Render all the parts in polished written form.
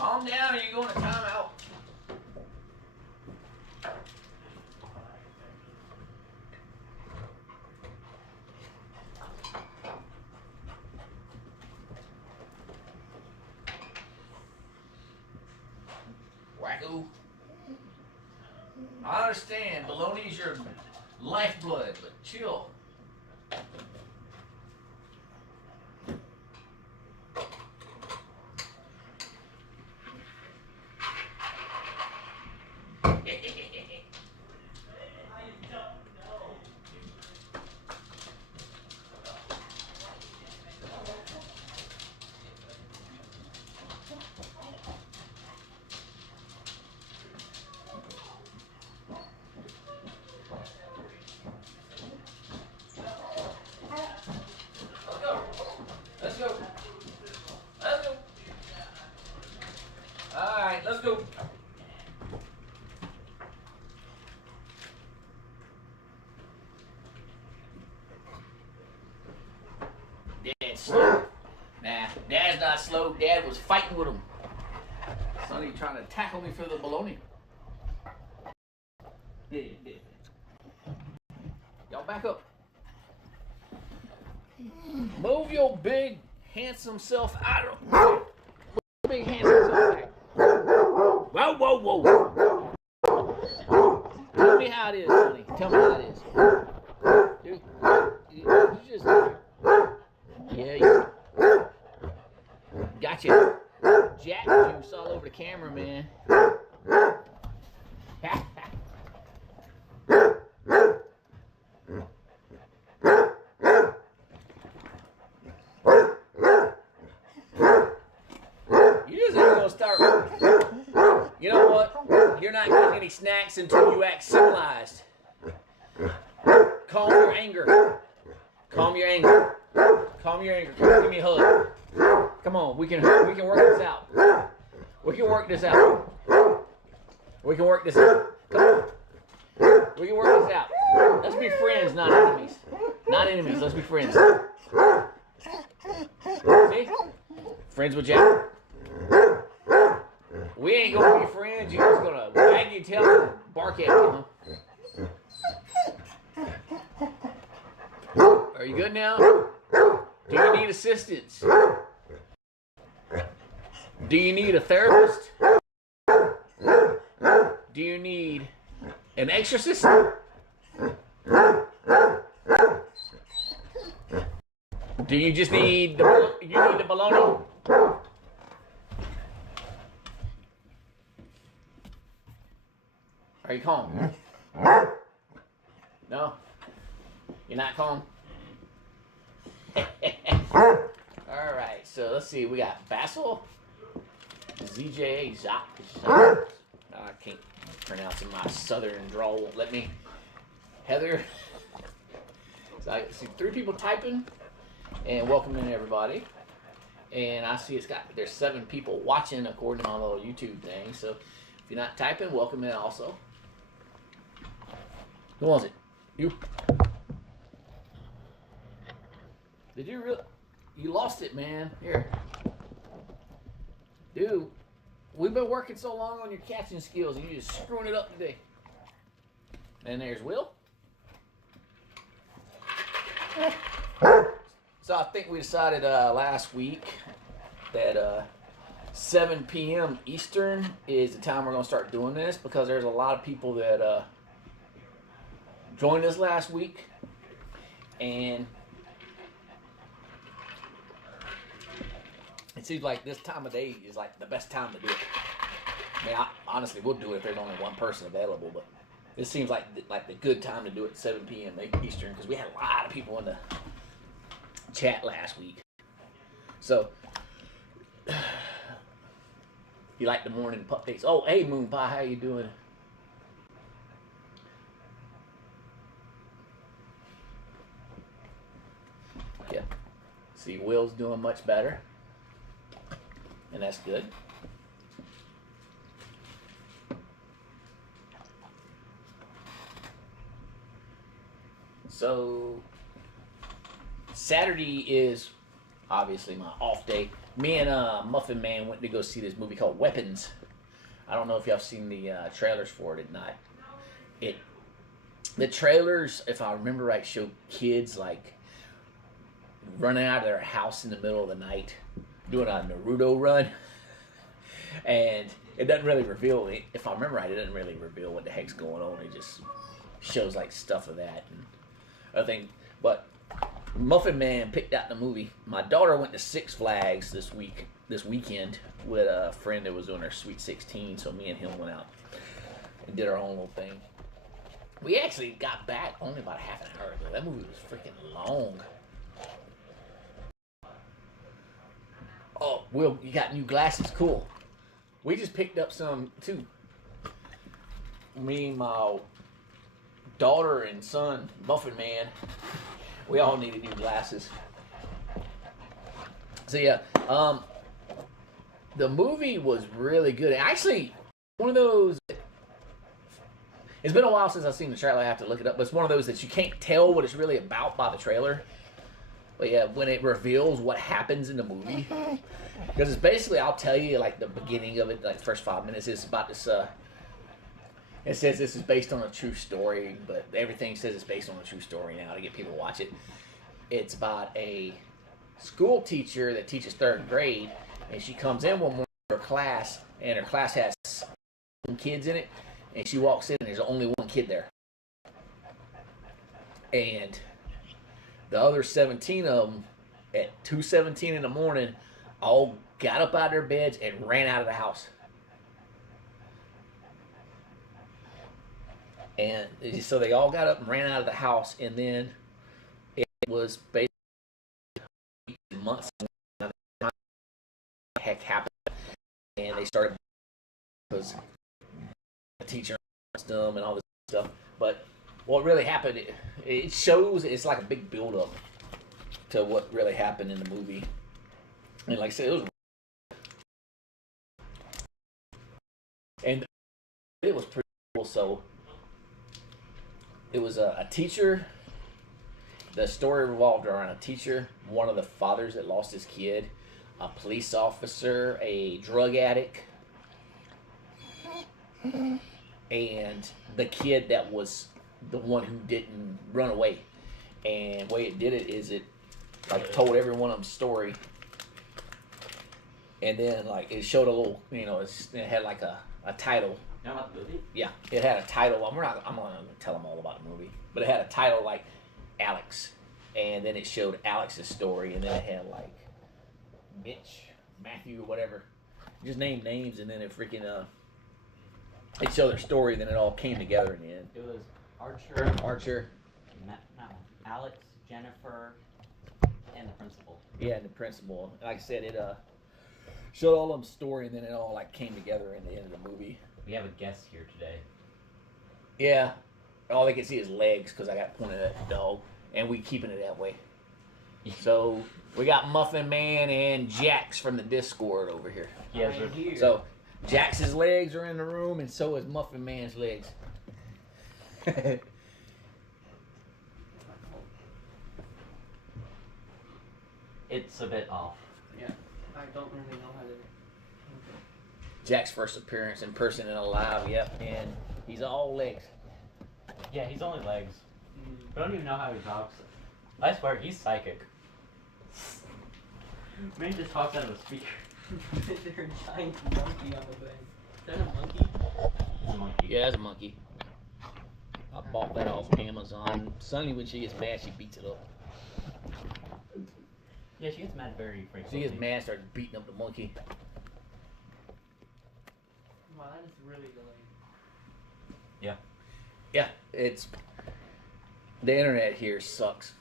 Calm down or you're going to timeout. Wacko. I understand bologna is your lifeblood, but chill. Let's go. Let's go. All right, let's go. Dad's slow. Nah, Dad's not slow. Dad was fighting with him. Sonny trying to tackle me for the bologna. Y'all back up. Move your big, handsome self out of the big, handsome self back. Whoa, whoa, whoa. Tell me how it is, Sonny. Tell me how it is. Dude, you just... Yeah, you... Gotcha. Jack juice all over the camera, man. You know what? You're not getting any snacks until you act civilized. Calm your anger. Calm your anger. Calm your anger. Come on, give me a hug. Come on, we can work this out. We can work this out. We can work this out. Come on. We can work this out. Let's be friends, not enemies. Not enemies. Let's be friends. See? Friends with Jack. We ain't gonna be friends. You're just gonna wag your tail and bark at me, huh? Are you good now? Do you need assistance? Do you need a therapist? Do you need an exorcist? Do you just need the bologna? Are you calm? No? You're not calm? Alright, so let's see. We got Basil, ZJ, Zach. I can't pronounce it. My southern drawl won't let me. Heather. So I see 3 people typing. And welcome in everybody. And I see there's 7 people watching according to my little YouTube thing. So if you're not typing, welcome in also. Who was it? You? Did you really? You lost it, man. Here. Dude, we've been working so long on your catching skills and you're just screwing it up today. And there's Will. So I think we decided last week that 7 p.m. Eastern is the time we're going to start doing this because there's a lot of people that joined us last week, and it seems like this time of day is like the best time to do it. I mean, honestly, we'll do it if there's only one person available, but this seems like the good time to do it 7 p.m. Eastern because we had a lot of people in the chat last week. So, you like the morning updates? Oh, hey, Moon Pie, how you doing? Yeah. See, Will's doing much better. And that's good. So, Saturday is obviously my off day. Me and Muffin Man went to go see this movie called Weapons. I don't know if y'all seen the trailers for it or not. The trailers, if I remember right, show kids like running out of their house in the middle of the night, doing a Naruto run, and it doesn't really reveal it. If I remember right, it doesn't really reveal what the heck's going on. It just shows like stuff of that and other things. But Muffin Man picked out the movie. My daughter went to Six Flags this weekend with a friend that was doing her Sweet 16. So me and him went out and did our own little thing. We actually got back only about half an hour ago. That movie was freaking long. Oh, Will, you got new glasses? Cool. We just picked up some too. Me, my daughter, and son, Muffin Man. We all needed new glasses. So yeah, the movie was really good. Actually, one of those. It's been a while since I've seen the trailer. I have to look it up. But it's one of those that you can't tell what it's really about by the trailer. But yeah, when it reveals what happens in the movie, because it's basically, I'll tell you like the beginning of it, like the first 5 minutes is about this. It says this is based on a true story, but everything says it's based on a true story now to get people to watch it. It's about a school teacher that teaches 3rd grade, and she comes in one morning to her class, and her class has kids in it, and she walks in and there's only one kid there. And the other 17 of them at 2:17 in the morning all got up out of their beds and ran out of the house. And so they all got up and ran out of the house, and then it was basically months what the heck happened, and they started because the teacher them and all this stuff. But what really happened, it shows, it's like a big build up to what really happened in the movie. And like I said, it was pretty cool. So it was a teacher. The story revolved around a teacher, one of the fathers that lost his kid, a police officer, a drug addict, and the kid that was the one who didn't run away. And the way it did it is it like told every one of them story, and then like it showed a little, it had like a title. You know about the movie? Yeah, it had a title. I'm gonna tell them all about the movie, but it had a title like Alex, and then it showed Alex's story, and then it had like Mitch, Matthew, whatever. Just named names, and then it freaking it showed their story, and then it all came together in the end. It was Archer, Alex, Jennifer, and the principal. Yeah, and the principal. Like I said, it showed all of them story, and then it all like came together in the end of the movie. We have a guest here today. Yeah, all they can see is legs because I got pointed at the dog, and we keeping it that way. So we got Muffin Man and Jax from the Discord over here. Yes, sir. So Jax's legs are in the room, and so is Muffin Man's legs. It's a bit off. Yeah, I don't really know how to. Jack's first appearance in person and alive, yep, and he's all legs. Yeah, he's only legs. I don't even know how he talks. I swear, he's psychic. Man just talks out of a speaker. There's a giant monkey on the bed. Is that a monkey? It's a monkey. Yeah, it's a monkey. I bought that off Amazon. Sonny, when she gets mad, she beats it up. Yeah, she gets mad very frequently. She gets mad, starts beating up the monkey. Wow, that is really delayed. Yeah. Yeah, it's the internet here sucks.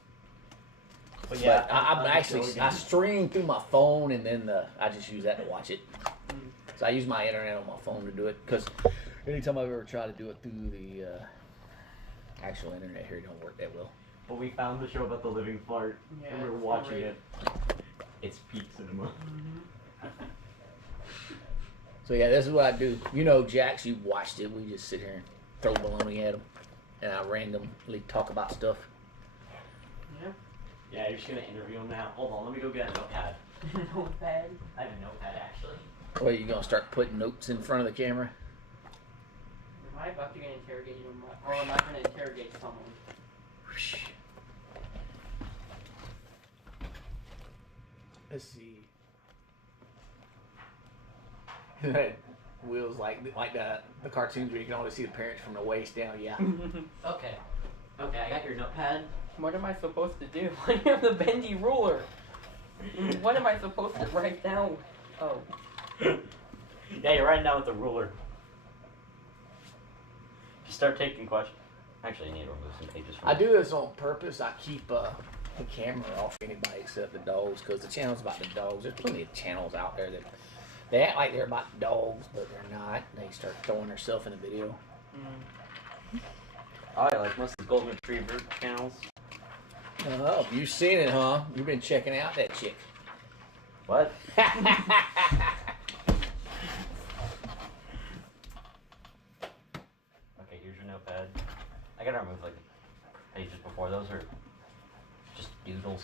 But yeah, I stream through my phone, and then I just use that to watch it. So I use my internet on my phone to do it, because anytime I've ever tried to do it through the actual internet here, it don't work that well. But we found the show about the living fart, Yeah, and we were it's watching great. it. It's peak cinema. So yeah, this is what I do. You know, Jax, you watched it. We just sit here and throw baloney at him, and I randomly talk about stuff. Yeah. Yeah, you're just gonna interview him now. Hold on, let me go get a notepad. Notepad. I have a notepad actually. Well, you gonna start putting notes in front of the camera? Am I about to get interrogated or am I going to interrogate someone? Let's see. Will's like the cartoons where you can only see the parents from the waist down. Yeah. Okay. Okay, I got your notepad. What am I supposed to do? I have the bendy ruler. What am I supposed to write down? Oh. Yeah, you're writing down with the ruler. Just start taking questions. Actually, you need to remove some pages from I do this on purpose. I keep the camera off anybody except the dogs because the channel's about the dogs. There's plenty of channels out there that they act like they're about dogs, but they're not. They start throwing themselves in the video. Oh, yeah, like most of the golden retriever channels. Oh, you've seen it, huh? You've been checking out that chick. What? Okay, here's your notepad. I gotta remove like the pages before. Those are just doodles.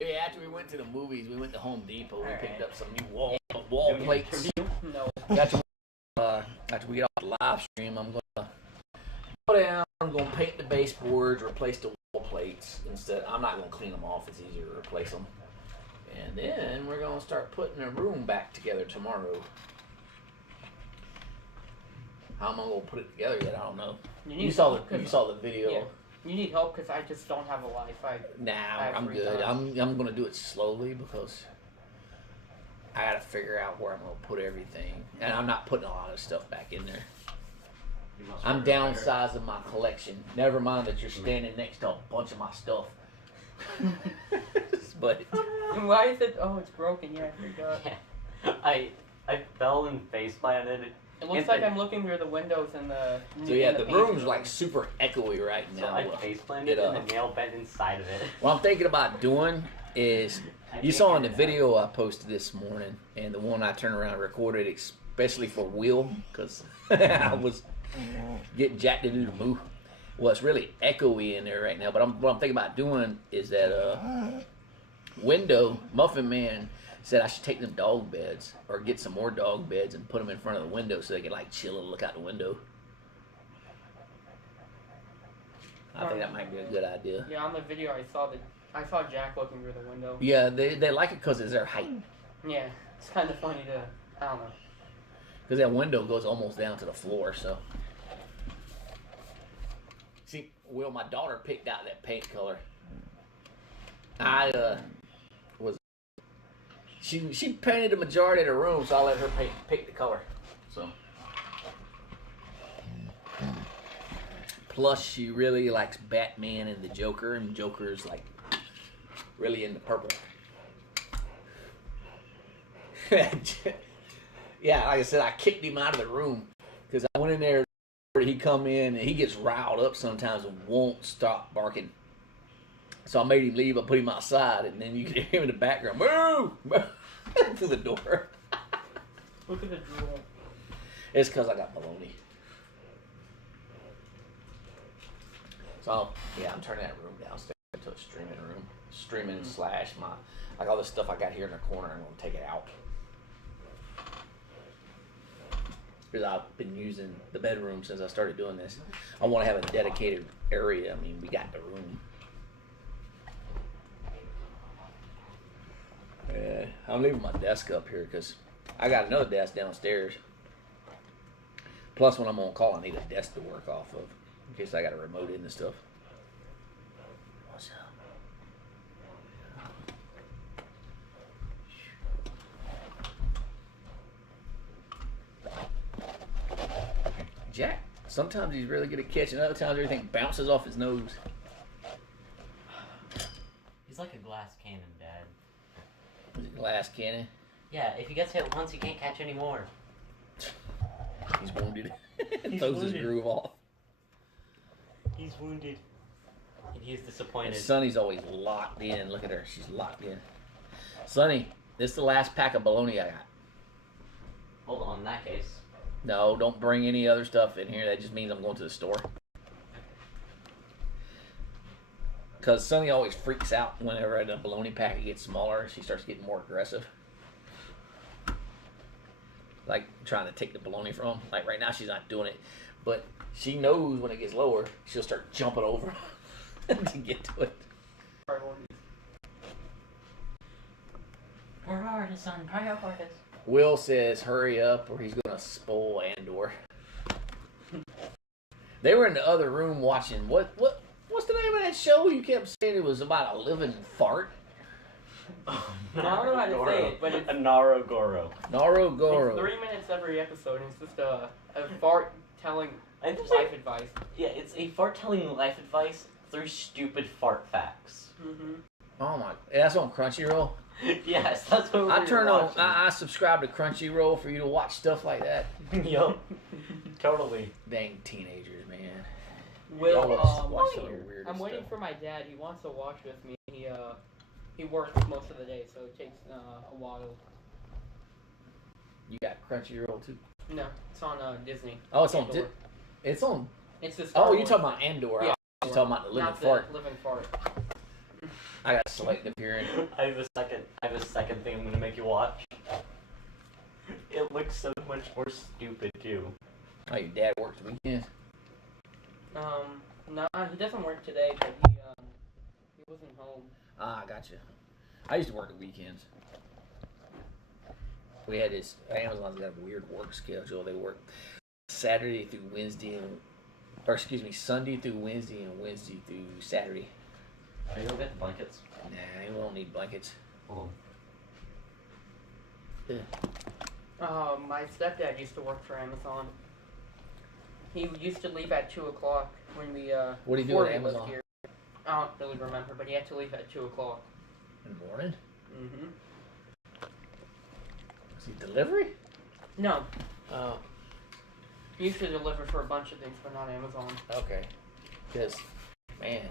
Yeah, after we went to the movies, we went to Home Depot. We picked up some new wall Doing an plates. No. After we get off the live stream, I'm gonna go down. I'm gonna paint the baseboards, replace the wall plates. Instead, I'm not gonna clean them off. It's easier to replace them. And then we're gonna start putting the room back together tomorrow. How am I gonna put it together yet? I don't know. You saw the video. Yeah. You need help because I just don't have a Wi-Fi. Nah, I'm good. I'm gonna do it slowly because I gotta figure out where I'm gonna put everything, and I'm not putting a lot of stuff back in there. I'm downsizing my collection. Never mind that you're standing next to a bunch of my stuff. But Why is it? Oh, it's broken. Yeah, I forgot. Yeah. I fell and face planted. It looks like I'm looking through the windows in the. so yeah, in the painting room's like super echoey right So now. I face planted and the nail bent inside of it. What I'm thinking about doing is, you saw in the video I posted this morning, and the one I turned around and recorded, especially for Will, because I was getting jacked to do the move. Well, it's really echoey in there right now, but what I'm thinking about doing is that window, Muffin Man said I should take them dog beds or get some more dog beds and put them in front of the window so they can like chill and look out the window. I think that might be a good idea. Yeah, on the video I saw Jack looking through the window. Yeah, they like it because it's their height. Yeah, it's kind of funny to. I don't know. Because that window goes almost down to the floor, so. See, Will, my daughter picked out that paint color. She painted the majority of the room, so I let her pick the color. So. Plus, she really likes Batman and the Joker, and Joker's like really into purple. Yeah, like I said, I kicked him out of the room because I went in there. He come in and he gets riled up sometimes and won't stop barking. So I made him leave. I put him outside, and then you could hear him in the background, move, move through the door. Look at the drool. It's because I got bologna. So yeah, I'm turning that room downstairs into a streaming room, streaming slash my like all the stuff I got here in the corner. I'm gonna take it out. Because I've been using the bedroom since I started doing this. I want to have a dedicated area. I mean, we got the room. Yeah, I'm leaving my desk up here because I got another desk downstairs. Plus, when I'm on call, I need a desk to work off of in case I got a remote in and stuff. What's up? Jack, sometimes he's really good at catching, other times everything bounces off his nose. He's like a glass cannon, Dad. Is it glass cannon? Yeah, if he gets hit once, he can't catch any more. He's wounded. He's Throws wounded. his groove off. He's wounded. And he's disappointed. And Sonny's always locked in. Look at her. She's locked in. Sonny, this is the last pack of bologna I got. Hold on, in that case. No, don't bring any other stuff in here. That just means I'm going to the store. Because Sunny always freaks out whenever the bologna packet gets smaller and she starts getting more aggressive. Like trying to take the bologna from him. Like right now she's not doing it. But she knows when it gets lower, she'll start jumping over to get to it. Priorities, son. Priorities. Will says hurry up or he's going to spoil Andor. They were in the other room watching, what's the name of that show you kept saying it was about a living fart? Oh, I don't know how to say it, but it's Narogoro. Narogoro. It's 3 minutes every episode, and it's just a fart telling And there's life advice. Yeah, it's a fart telling life advice through stupid fart facts. Mm-hmm. Oh my, that's on Crunchyroll? Yes, that's what I turn on, I subscribe to Crunchyroll for you to watch stuff like that. Yup. Totally. Dang teenagers, man. Will, Y'all watch some of the weirdest I'm waiting stuff. for my dad. He wants to watch with me. He works most of the day, so it takes a while. You got Crunchyroll too? No, it's on Disney. Oh, it's on. Andor. It's on. It's the Star Oh, you're Wars. talking about Andor. Yeah. You're talking about the living Not fart. the living fart. I got selective hearing. I have a second thing I'm gonna make you watch. It looks so much more stupid too. Oh, your dad works weekends? No, he doesn't work today, but he wasn't home. Ah, I gotcha. I used to work at weekends. We had this, Amazon's got a weird work schedule. They work Saturday through Wednesday, Sunday through Wednesday and Wednesday through Saturday. Are you gonna get the blankets? Nah, you won't need blankets. Oh. Yeah. My stepdad used to work for Amazon. He used to leave at 2 o'clock when we What do you do before at we lived Amazon? here. I don't really remember, but he had to leave at 2 o'clock. In the morning? Mm-hmm. Is he delivery? No, Oh, he used to deliver for a bunch of things, but not Amazon. okay. Because, man,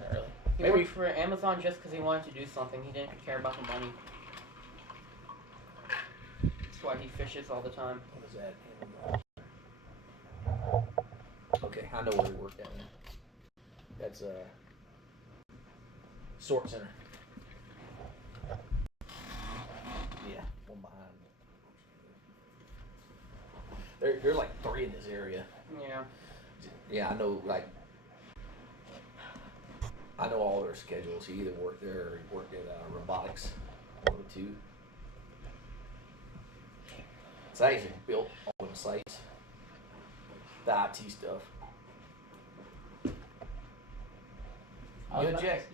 not really. He Maybe worked for Amazon just because he wanted to do something. He didn't care about the money. That's why he fishes all the time. What is that? Okay, I know where he worked at now. That's Sort Center. Yeah, one behind. There's like 3 in this area. Yeah. Yeah, I know. I know all their schedules. He either worked there or he worked at robotics. One of the two. It's actually built all the sites. The IT stuff. You know, Jack?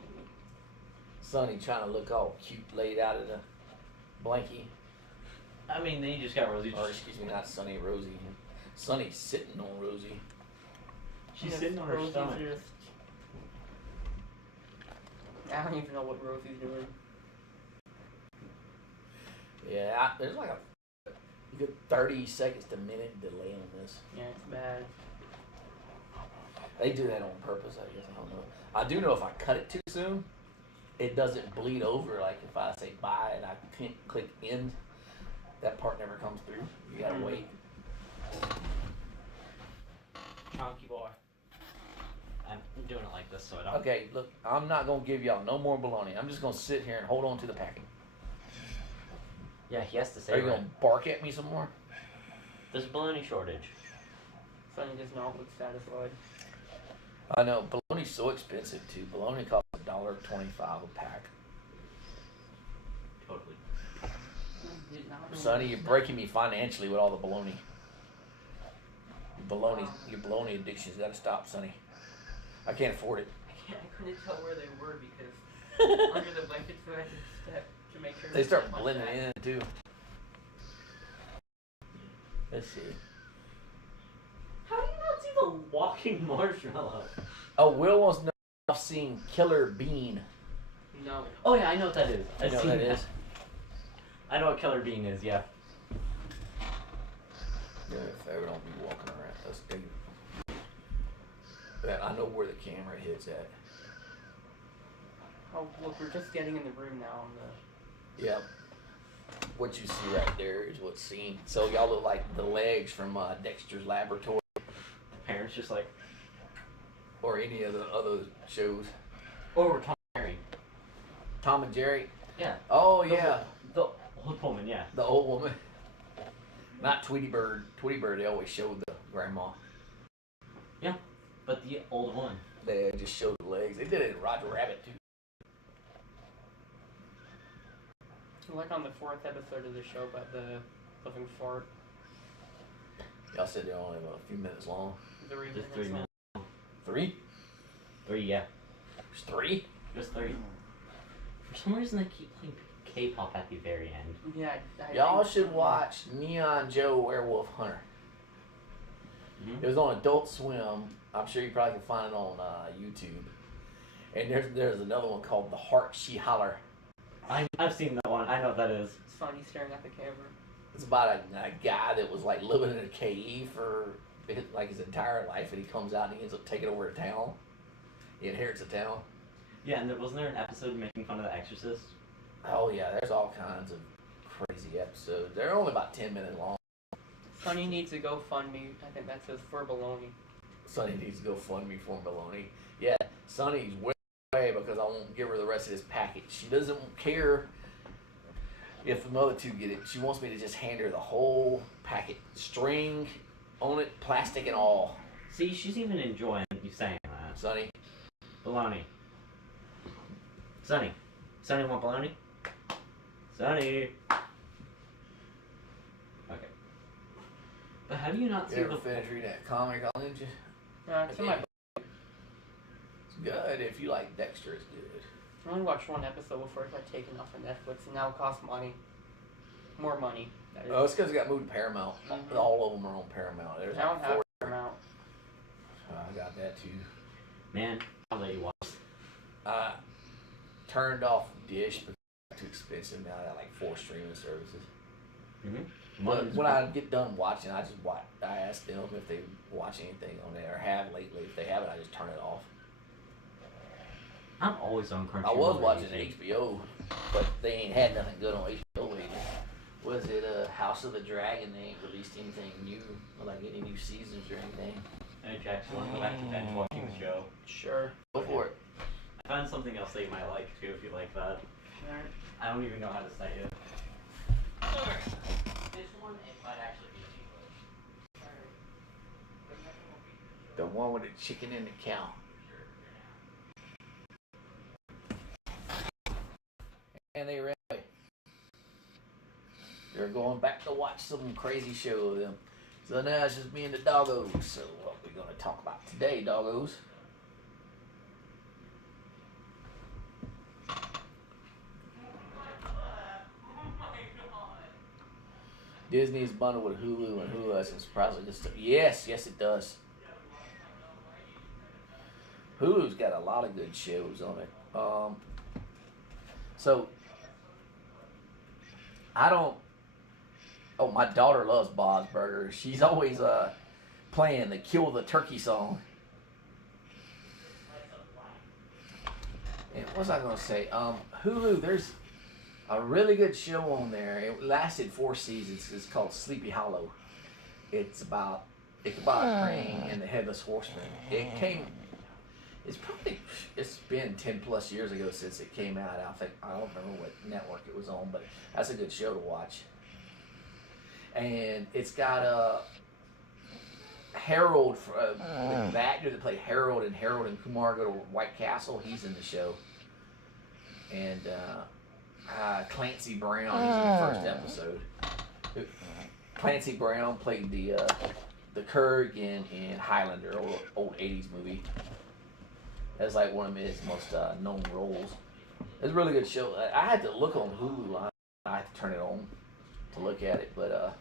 Sonny trying to look all cute laid out in a blankie. I mean, then you just got Rosie. Or excuse me, not Sonny, Rosie. Sonny's sitting on Rosie. She's Yes, sitting on her Rosie's stomach. just- I don't even know what Rosie's doing. Yeah, there's like a good 30 seconds to minute delay on this. Yeah, it's bad. They do that on purpose, I guess. I don't know. I do know if I cut it too soon, it doesn't bleed over. Like if I say bye and I can't click end, that part never comes through. You gotta wait. Chunky boy. I'm doing it like this so I don't. Okay, look, I'm not gonna give y'all no more bologna. I'm just gonna sit here and hold on to the packet. Yeah, he has to say Are you it. gonna bark at me some more? There's a bologna shortage. Sonny does not look satisfied. I know bologna's so expensive too. Bologna costs $1.25 a pack. Totally. Did not know Sonny, what you're he breaking me financially with all the bologna. Your bologna addiction's got to stop, Sonny. I can't afford it. said. I couldn't tell where they were because under the blankets so I had to step to make sure They start was not blending back. in too. Let's see. How do you not see the walking marshmallow? Oh, Will wants to know if I've seen Killer Bean. No. Oh yeah, I know what that is. You know what that is? I know what Killer Bean is, yeah. Yeah, if they don't be walking around. Let's do. I know where the camera hits at. Oh, look, we're just getting in the room now on the... Yep. What you see right there is what's seen. So y'all look like the legs from Dexter's Laboratory Parents just like, or any of the other shows. Or Tom and Jerry. Tom and Jerry. Yeah. Oh yeah. The old woman, yeah. The old woman. Not Tweety Bird. Tweety Bird, they always showed the grandma. Yeah, but the old woman. They just showed the legs. They did it in Roger Rabbit, too. Like on the 4th episode of the show about the living fart. Y'all said they're only about a few minutes long. Just 3 minutes. 3? 3, yeah. Just 3? Just 3. For some reason, they keep playing K-pop at the very end. Yeah, Y'all should watch Neon Joe Werewolf Hunter. Mm-hmm. It was on Adult Swim. I'm sure you probably can find it on YouTube. And there's another one called The Heart She Holler. I've seen that one. I know what that is. It's funny staring at the camera. It's about a guy that was like living in a cave for like his entire life, and he comes out and he ends up taking over a town. He inherits a town. Yeah, and wasn't there an episode making fun of The Exorcist? Oh yeah, there's all kinds of crazy episodes. They're only about 10 minutes long. Sonny needs to GoFundMe. I think that says for baloney. Sonny needs to go fund me for baloney. Yeah, Sonny's way away because I won't give her the rest of this package. She doesn't care if the other two get it. She wants me to just hand her the whole packet. String on it, plastic and all. See, she's even enjoying you saying that. Sonny. Baloney. Sonny. Sonny want baloney? Sonny. Okay. But have you not You seen ever the... finish reading that comic I lent you? It's in my. It's good. If you like Dexter, it's good. I only watched one episode before it got taken off of Netflix, and now it costs money. More money. That is. Oh, it's because it got moved to Paramount. Mhm. All of them are on Paramount. There's I don't like have 4. Paramount. I got that too. Man, I'll let you watch. I turned off Dish because it's too expensive now. I got like 4 streaming services. Mm-hmm. But when I get done watching, I ask them if they watch anything on there or have lately. If they haven't, I just turn it off. I'm always on Crunchyroll. I was watching YouTube. HBO, but they ain't had nothing good on HBO lately. Was it House of the Dragon? They ain't released anything new, or like any new seasons or anything. Hey Jackson, want to go back to binge watching the show? Sure. Go for it. I found something else that you might like too if you like that. Sure. I don't even know how to say it. This one, it might actually be cheaper. The one with the chicken and the cow. And they ran away. They're going back to watch some crazy show of them. So now it's just me and the doggos. So what we gonna talk about today, doggos? Disney is bundled with Hulu, and Hulu has some surprisingly good stuff. Yes, it does. Hulu's got a lot of good shows on it. So I don't. Oh, my daughter loves Bob's Burgers. She's always playing the "Kill the Turkey" song. And what was I gonna say? Hulu, there's a really good show on there. It lasted 4 seasons. It's called Sleepy Hollow. It's about Ichabod Crane and the Headless Horseman. It's been 10 plus years ago since it came out. I don't remember what network it was on, but that's a good show to watch. And it's got Harold, the actor that played Harold and Kumar go to White Castle. He's in the show. And Clancy Brown, he's in the first episode. Clancy Brown played the Kurg in Highlander, old 80s movie. That's like one of his most known roles. It's a really good show. I had to look on Hulu. I had to turn it on to look at it, but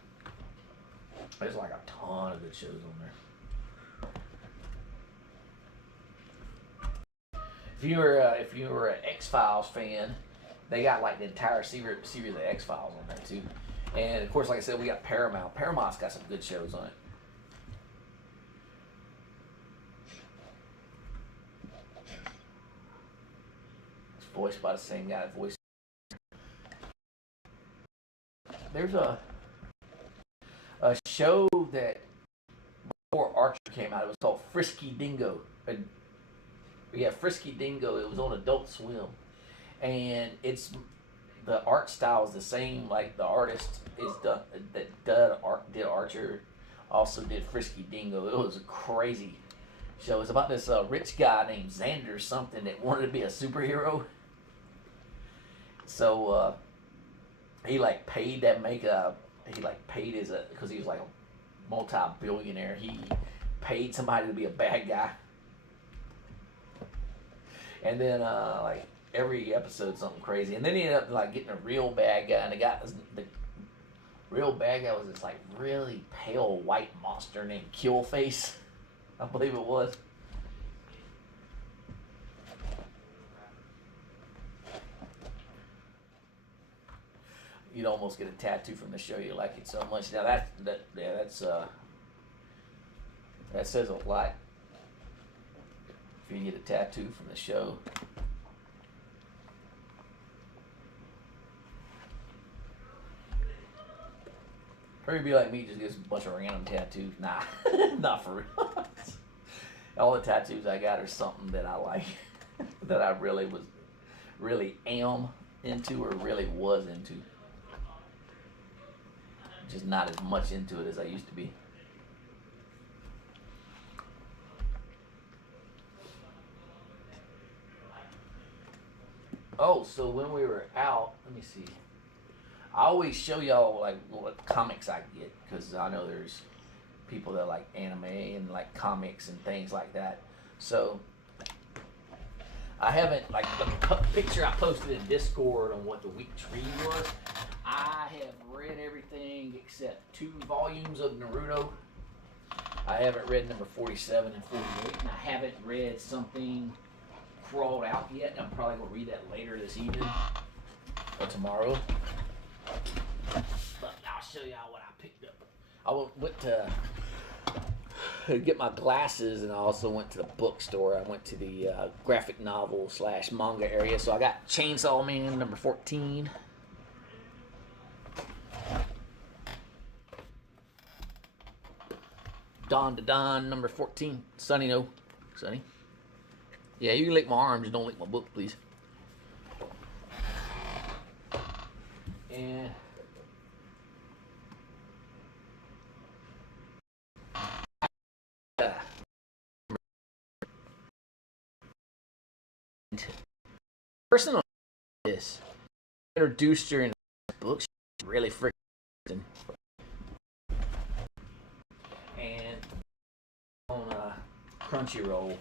there's like a ton of good shows on there. If you were an X-Files fan, they got like the entire series of X-Files on there too. And of course, like I said, we got Paramount. Paramount's got some good shows on it. It's voiced by the same guy that voiced. There's a show that before Archer came out. It was called Frisky Dingo. Yeah, Frisky Dingo. It was on Adult Swim, and it's the art style is the same. Like the artist is did Archer, also did Frisky Dingo. It was a crazy show. It's about this rich guy named Xander something that wanted to be a superhero. So he like paid that he like paid his because he was like a multi-billionaire. He paid somebody to be a bad guy. And then like every episode something crazy, and then he ended up like getting a real bad guy, and the real bad guy was this like really pale white monster named Killface, I believe it was. You'd almost get a tattoo from the show. You like it so much. Now that says a lot. If you get a tattoo from the show. Or you'd be like me, just get a bunch of random tattoos. Nah, not for real. All the tattoos I got are something that I like, that I really am into or really was into. Just not as much into it as I used to be. Oh, so when we were out, let me see. I always show y'all like what comics I get, because I know there's people that like anime and like comics and things like that. So I haven't, like the picture I posted in Discord on what the week tree was. I have read everything except 2 volumes of Naruto. I haven't read number 47 and 48, and I haven't read something crawled out yet. I'm probably going to read that later this evening or tomorrow. But I'll show y'all what I picked up. I went to get my glasses, and I also went to the bookstore. I went to the graphic novel / manga area. So I got Chainsaw Man number 14. Dawn to Dawn number 14. Sonny, no. Sonny. Yeah, you can lick my arm, just don't lick my book, please. And person on this introduced her in the book. She's really freaking. And on Crunchyroll.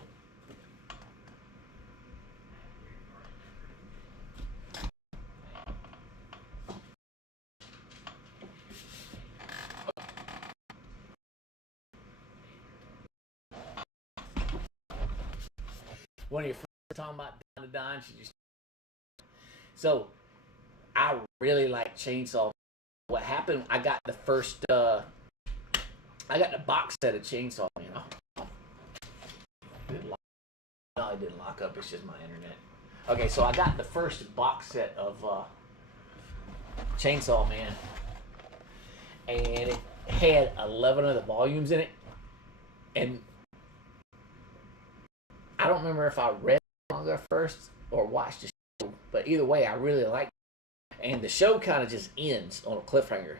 One of your friends talking about Dawn to Dawn, she just. So, I really like Chainsaw. What happened? I got the first. I got the box set of Chainsaw. You know. No, it didn't lock up. It's just my internet. Okay, so I got the first box set of Chainsaw Man, and it had 11 of the volumes in it, and I don't remember if I read the manga first or watched the show, but either way, I really liked it. And the show kind of just ends on a cliffhanger,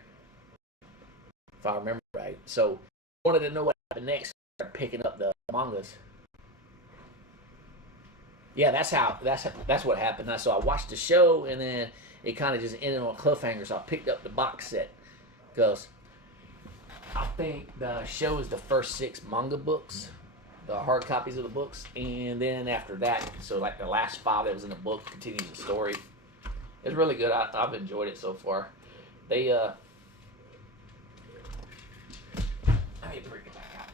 if I remember right. So I wanted to know what happened next. I started picking up the mangas. Yeah, that's what happened. So I watched the show, and then it kind of just ended on a cliffhanger. So I picked up the box set because I think the show is the first 6 manga books, the hard copies of the books, and then after that, so like the last 5 that was in the book continues the story. It's really good. I've enjoyed it so far. They let me bring it back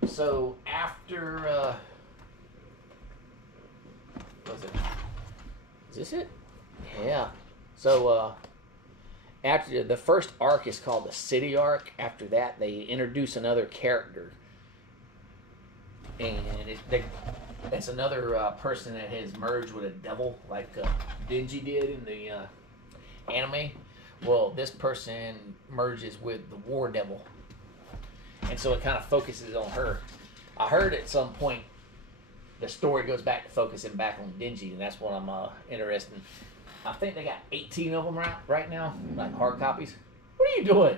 out. So after what was it? Is this it? Yeah. So after the first arc is called the City arc. After that, they introduce another character, and it's another person that has merged with a devil, like Denji did in the anime. Well, this person merges with the War Devil, and so it kind of focuses on her. I heard at some point the story goes back to focusing back on Dingy, and that's what I'm interested in. I think they got 18 of them right now, like hard copies. What are you doing?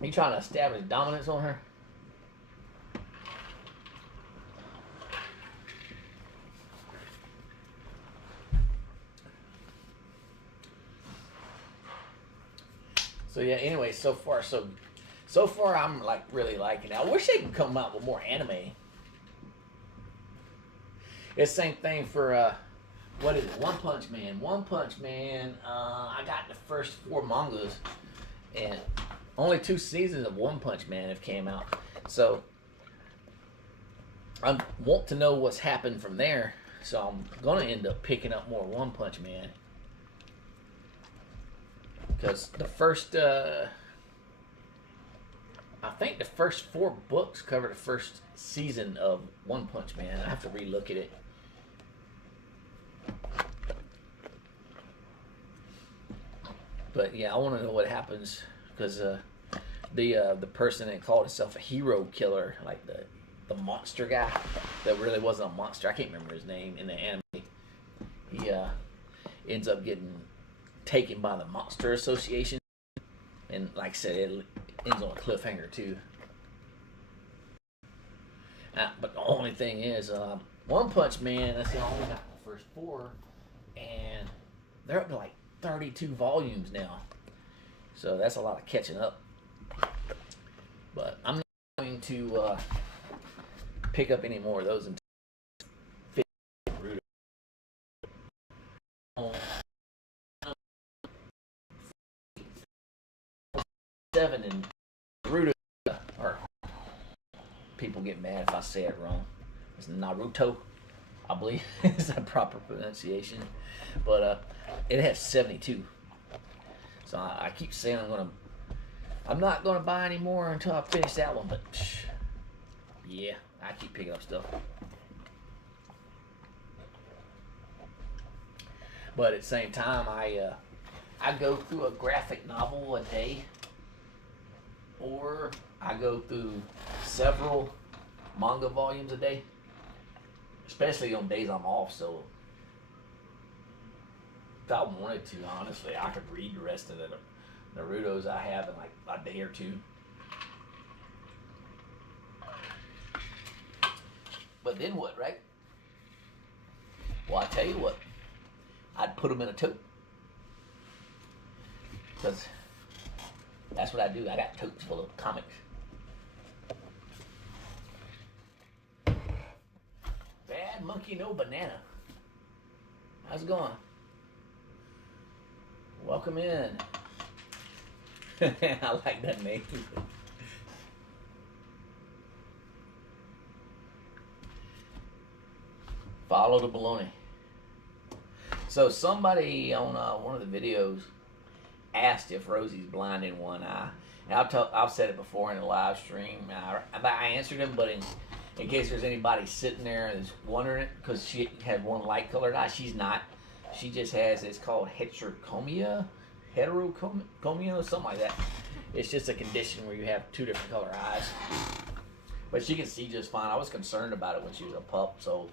Are you trying to establish dominance on her? So yeah, anyway, so far I'm like really liking it. I wish they could come out with more anime. It's the same thing for what is it? One Punch Man. One Punch Man. I got the first 4 mangas, and only 2 seasons of One Punch Man have came out. So I want to know what's happened from there. So I'm gonna end up picking up more One Punch Man. Because the first, I think the first 4 books cover the first season of One Punch Man. I have to relook at it. But yeah, I want to know what happens because the person that called himself a hero killer, like the monster guy, that really wasn't a monster. I can't remember his name in the anime. He ends up getting taken by the Monster Association, and like I said, it ends on a cliffhanger too. But the only thing is, One Punch Man, I only got the first 4, and they're up to like 32 volumes now, so that's a lot of catching up. But I'm not going to pick up any more of those until Seven and Naruto, or people get mad if I say it wrong. It's Naruto, I believe is the proper pronunciation, but it has 72. So I keep saying I'm not gonna buy any more until I finish that one. But yeah, I keep picking up stuff. But at the same time, I go through a graphic novel a day. Or I go through several manga volumes a day, especially on days I'm off. So if I wanted to, honestly, I could read the rest of the Narutos I have in like a day or 2. But then what, right? Well, I tell you what, I'd put them in a tote. Because that's what I do. I got totes full of comics. Bad Monkey No Banana. How's it going? Welcome in. I like that name. Follow the Bologna. So somebody on one of the videos asked if Rosie's blind in one eye. And I've said it before in the live stream. I answered him, but in case there's anybody sitting there that's wondering it, because she had one light colored eye, she's not. She just has, it's called heterochromia, something like that. It's just a condition where you have 2 different color eyes. But she can see just fine. I was concerned about it when she was a pup, so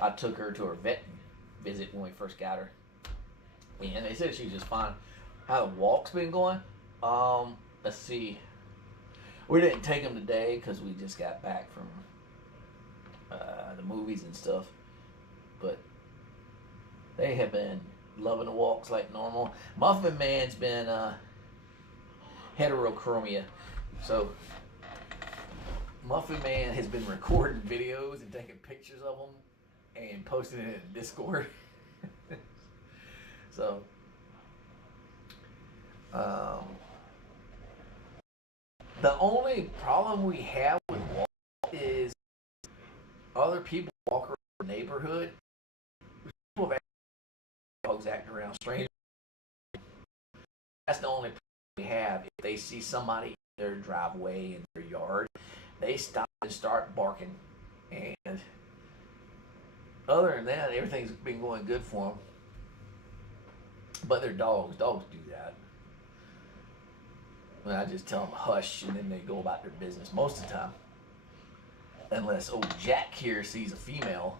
I took her to her vet visit when we first got her. And they said she was just fine. How the walk's been going? Let's see. We didn't take them today because we just got back from the movies and stuff. But they have been loving the walks like normal. Muffin Man's been heterochromia. So Muffin Man has been recording videos and taking pictures of them and posting it in Discord. So the only problem we have with Walt is other people walk around the neighborhood. People have dogs acting around strange. That's the only problem we have. If they see somebody in their driveway, in their yard, they stop and start barking. And other than that, everything's been going good for them. But they're dogs. Dogs do that. And I just tell them hush, and then they go about their business most of the time. Unless old Jack here sees a female,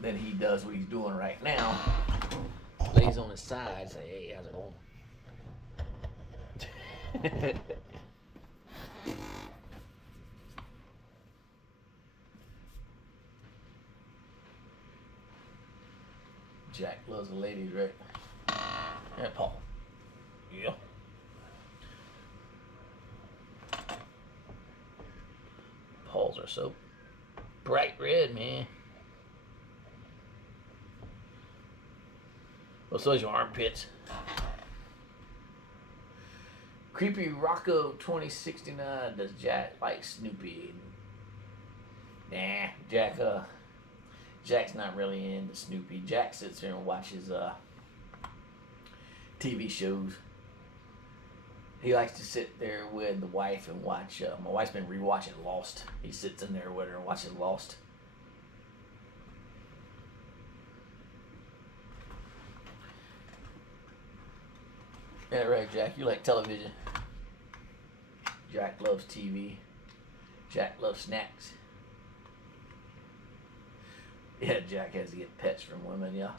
then he does what he's doing right now. Lays on his side, say, "Hey, how's it going?" Jack loves the ladies, right? Yeah, Paul. Yeah. Paul's are so bright red, man. Well, so's your armpits. Creepy Rocco 2069. Does Jack like Snoopy? Nah, Jack's not really into Snoopy. Jack sits there and watches TV shows. He likes to sit there with the wife and watch. My wife's been rewatching Lost. He sits in there with her and watches Lost. Yeah, right, Jack. You like television. Jack loves TV. Jack loves snacks. Yeah, Jack has to get pets from women, yeah.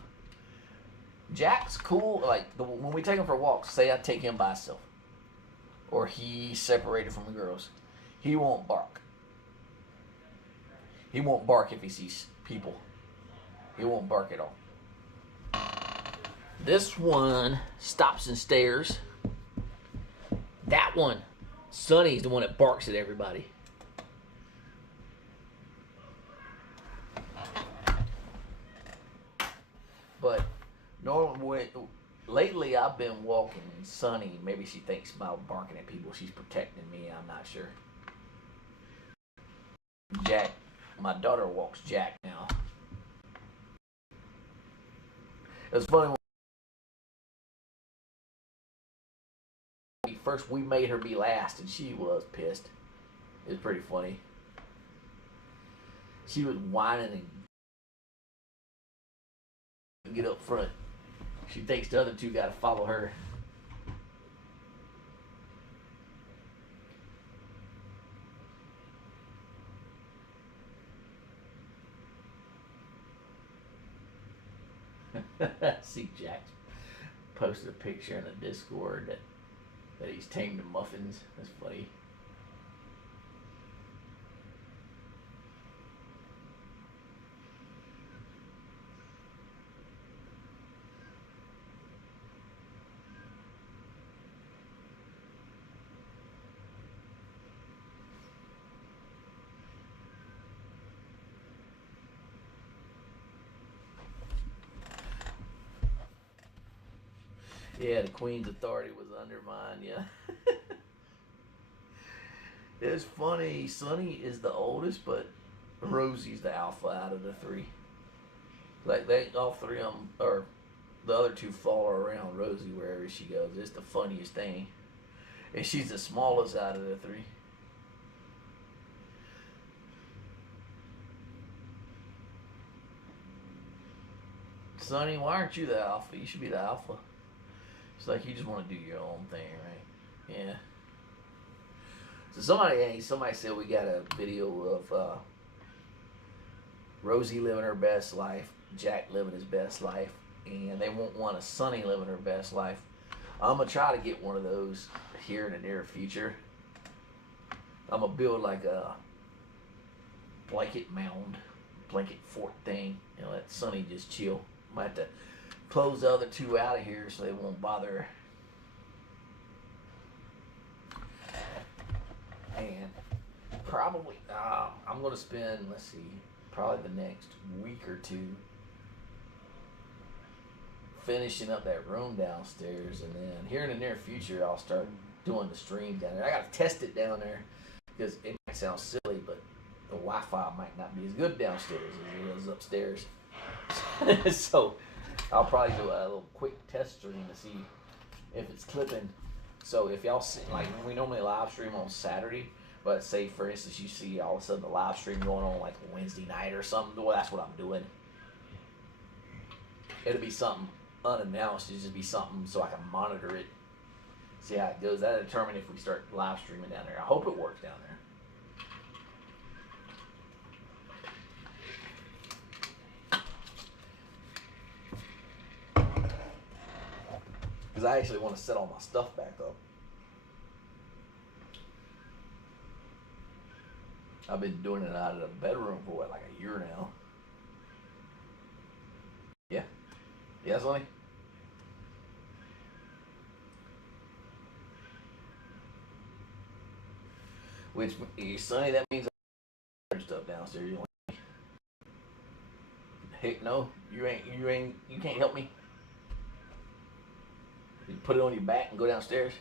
Jack's cool. Like, when we take him for walks, say I take him by himself, or he's separated from the girls, he won't bark. He won't bark if he sees people. He won't bark at all. This one stops and stares. That one, Sonny's the one that barks at everybody. But normally, lately I've been walking Sonny. Maybe she thinks about barking at people, she's protecting me. I'm not sure. Jack, my daughter walks Jack now. It was funny. First, we made her be last, and she was pissed. It was pretty funny. She was whining and get up front. She thinks the other two got to follow her. See, Jack posted a picture in the Discord that he's tamed the muffins. That's funny. Yeah, the Queen's authority was undermined, yeah. It's funny, Sonny is the oldest, but Rosie's the alpha out of the three. Like, all three of them, or the other two follow around Rosie wherever she goes. It's the funniest thing. And she's the smallest out of the three. Sonny, why aren't you the alpha? You should be the alpha. It's like you just want to do your own thing, right? Yeah. So somebody said we got a video of Rosie living her best life, Jack living his best life, and they want one of Sonny living her best life. I'm gonna try to get one of those here in the near future. I'm gonna build like a blanket mound, blanket fort thing, and let Sonny just chill. Might have to close the other two out of here so they won't bother her. And probably, I'm going to spend, let's see, probably the next week or two finishing up that room downstairs. And then here in the near future, I'll start doing the stream down there. I got to test it down there because it might sound silly, but the Wi-Fi might not be as good downstairs as it is upstairs. So I'll probably do a little quick test stream to see if it's clipping. So if y'all see, like, we normally live stream on Saturday, but say for instance you see all of a sudden the live stream going on like Wednesday night or something, well, that's what I'm doing. It'll be something unannounced. It'll just be something so I can monitor it. See how it goes. That'll determine if we start live streaming down there. I hope it works down there. Because I actually want to set all my stuff back up. I've been doing it out of the bedroom for what, like a year now. Yeah. Yeah, Sonny? Which, Sonny, that means I stuff downstairs. You want? Heck no, you can't help me. You put it on your back and go downstairs.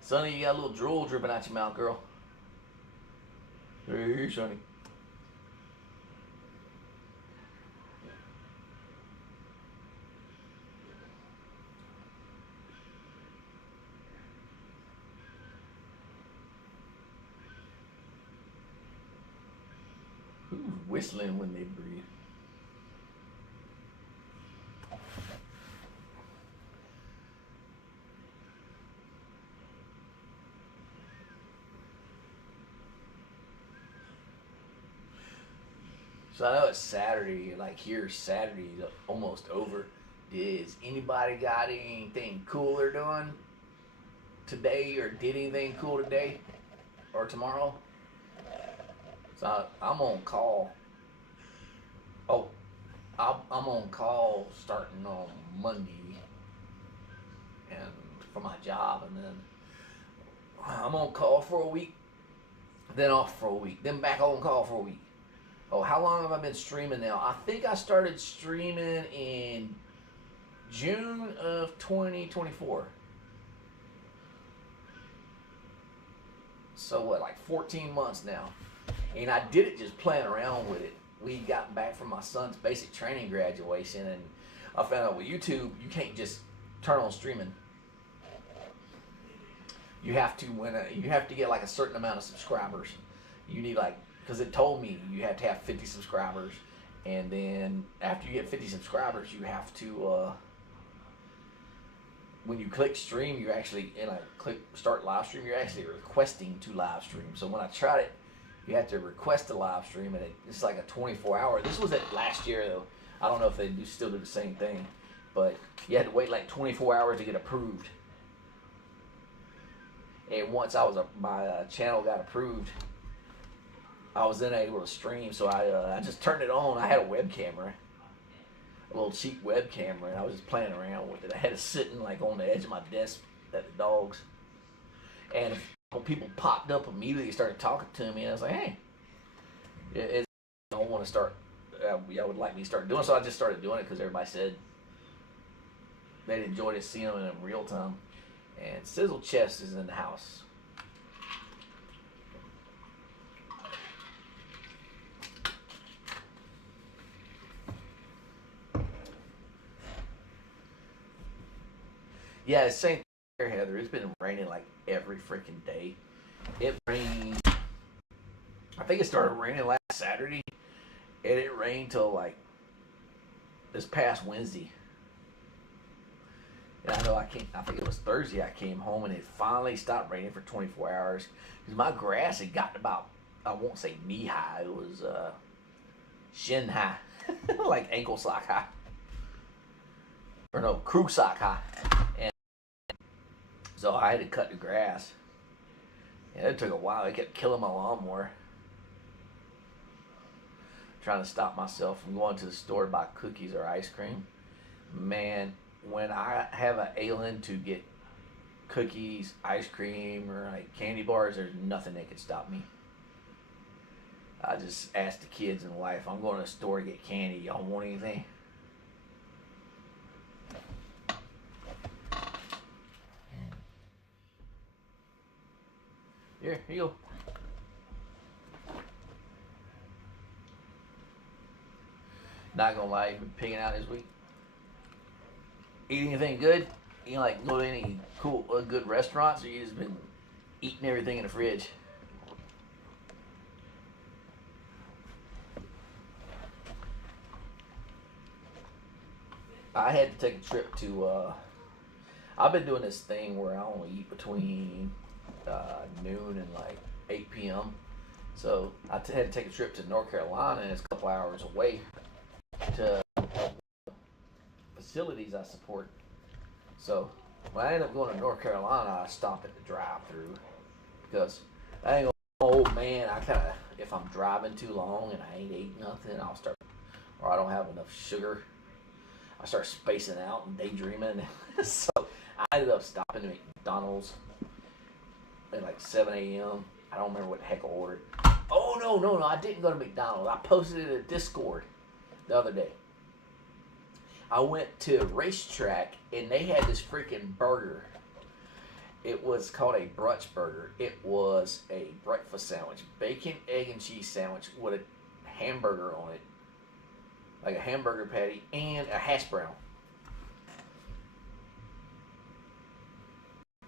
Sonny, you got a little drool dripping out your mouth, girl. Here, Sonny. Who's whistling when they breathe? So I know it's Saturday, like here Saturday's almost over. Does anybody got anything cool they're doing today, or did anything cool today or tomorrow? So I'm on call. Oh, I'm on call starting on Monday, and for my job, and then I'm on call for a week, then off for a week, then back on call for a week. Oh, how long have I been streaming now? I think I started streaming in June of 2024. So what, like 14 months now. And I did it just playing around with it. We got back from my son's basic training graduation, and I found out with YouTube, you can't just turn on streaming. You have to get like a certain amount of subscribers. You need like, because it told me you have to have 50 subscribers, and then after you get 50 subscribers, you have to when you click stream, you actually click start live stream, you're actually requesting to live stream. So when I tried it, you have to request a live stream, and it's like a 24-hour. This was last year though. I don't know if they still do the same thing, but you had to wait like 24 hours to get approved. And once my channel got approved, I was then able to stream. So I just turned it on. I had a web camera, a little cheap web camera, and I was just playing around with it. I had it sitting like on the edge of my desk at the dogs, and when people popped up immediately, started talking to me, and I was like, hey, I want to start. I would like me to start doing it. So I just started doing it because everybody said they'd enjoy to see them in real time. And Sizzle Chest is in the house. Yeah, it's same here, Heather. It's been raining like every freaking day. It rained. I think it started raining last Saturday, and it rained till like this past Wednesday. And I know I think it was Thursday I came home, and it finally stopped raining for 24 hours. Because my grass had gotten about, I won't say knee high, it was shin high. Like ankle sock high. Or no, crew sock high. And so I had to cut the grass. And it took a while. It kept killing my lawnmower. Trying to stop myself from going to the store to buy cookies or ice cream. Man, when I have an ailing to get cookies, ice cream, or like candy bars, there's nothing that can stop me. I just ask the kids and wife, I'm going to the store to get candy. Y'all want anything? Here you go. Not gonna lie, you've been picking out this week. Eat anything good? You like go to any cool, good restaurants, or you just been eating everything in the fridge? I had to take a trip to. I've been doing this thing where I only eat between noon and like 8 p.m. So I had to take a trip to North Carolina, and it's a couple hours away to facilities I support. So when I end up going to North Carolina, I stop at the drive-through because I ain't gonna, old man. I kind of, if I'm driving too long and I ain't ate nothing, I'll start, or I don't have enough sugar, I start spacing out and daydreaming. So I ended up stopping at McDonald's at like 7 a.m. I don't remember what the heck I ordered. Oh, no, I didn't go to McDonald's. I posted it in Discord the other day. I went to a racetrack, and they had this freaking burger. It was called a brunch burger. It was a breakfast sandwich. Bacon, egg, and cheese sandwich with a hamburger on it. Like a hamburger patty and a hash brown.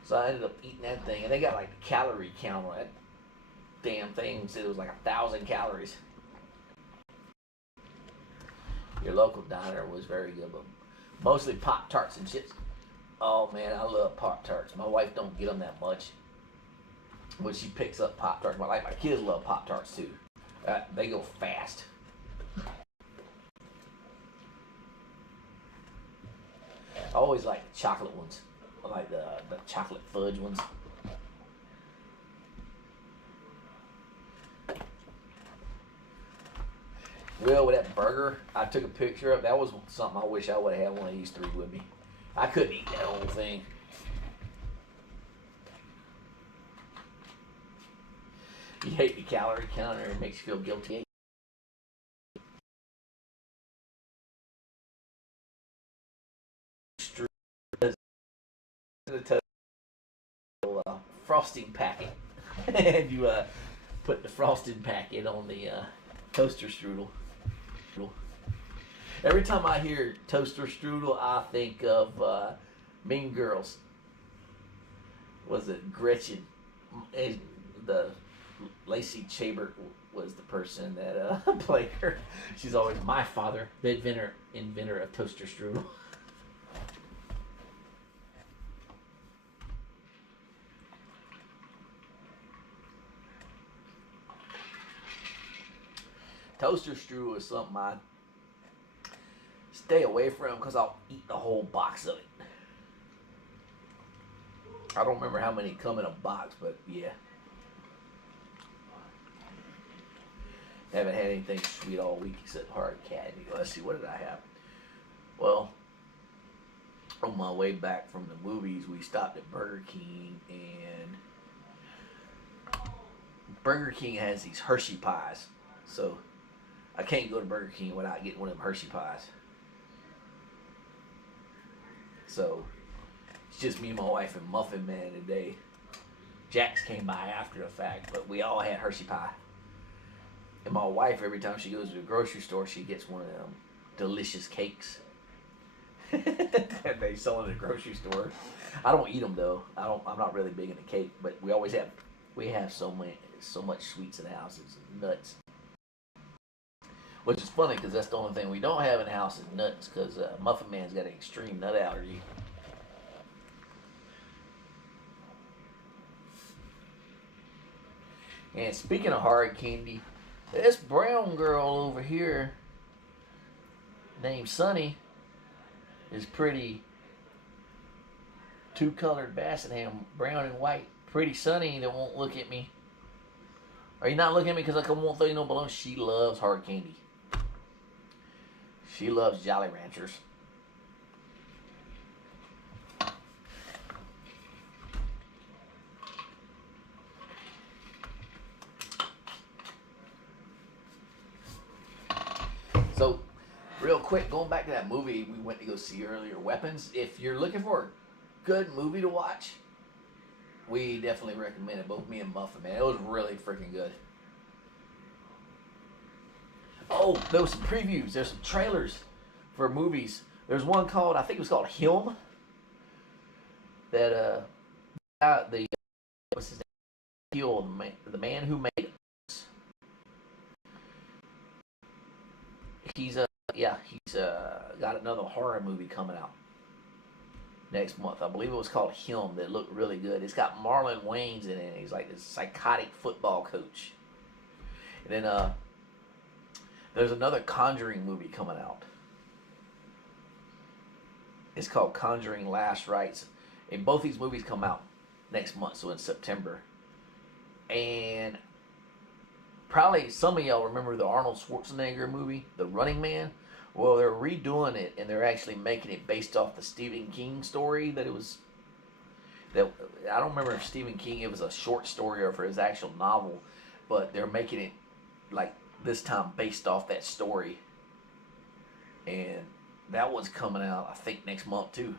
So I ended up eating that thing, and they got like the calorie count on that damn thing. Said it was like 1,000 calories. Your local diner was very good, but mostly Pop-Tarts and chips. Oh man, I love Pop-Tarts. My wife don't get them that much, but she picks up Pop-Tarts. My kids love Pop-Tarts too. They go fast. I always like the chocolate ones. I like the chocolate fudge ones. Well, with that burger I took a picture of, that was something I wish I would have had one of these three with me. I couldn't eat that whole thing. You hate the calorie counter, it makes you feel guilty. Frosting packet, and you put the frosting packet on the toaster strudel. Every time I hear toaster strudel, I think of Mean Girls. Was it Gretchen? The Lacey Chabert was the person that played her. She's always my father, the inventor of toaster strudel. Toaster strudel is something I stay away from because I'll eat the whole box of it. I don't remember how many come in a box, but yeah. Haven't had anything sweet all week except hard candy. Let's see, what did I have? Well, on my way back from the movies, we stopped at Burger King, and Burger King has these Hershey pies. So I can't go to Burger King without getting one of them Hershey pies. So it's just me, my wife, and Muffin Man today. Jax came by after the fact, but we all had Hershey pie. And my wife, every time she goes to the grocery store, she gets one of them delicious cakes that they sell in the grocery store. I don't eat them though. I'm not really big into cake, but we have so much sweets in the house. It's nuts. Which is funny because that's the only thing we don't have in the house is nuts, because Muffin Man's got an extreme nut allergy. And speaking of hard candy, this brown girl over here named Sunny is pretty two-colored basset ham, brown and white. Pretty Sunny that won't look at me. Are you not looking at me because I won't throw you no balloons? She loves hard candy. She loves Jolly Ranchers. So, real quick, going back to that movie we went to go see earlier, Weapons. If you're looking for a good movie to watch, we definitely recommend it. Both me and Muffin, man. It was really freaking good. Oh, there was some previews. There's some trailers for movies. There's one called, I think it was called Him. That what's his name? The man who made it. He's got another horror movie coming out. next month. I believe it was called Him. That looked really good. It's got Marlon Wayans in it. He's like this psychotic football coach. And then there's another Conjuring movie coming out. It's called Conjuring Last Rites. And both these movies come out next month, so in September. And probably some of y'all remember the Arnold Schwarzenegger movie, The Running Man. Well, they're redoing it, and they're actually making it based off the Stephen King story that it was. That I don't remember if Stephen King, it was a short story or for his actual novel, but they're making it like this time based off that story. And that one's coming out, I think, next month too.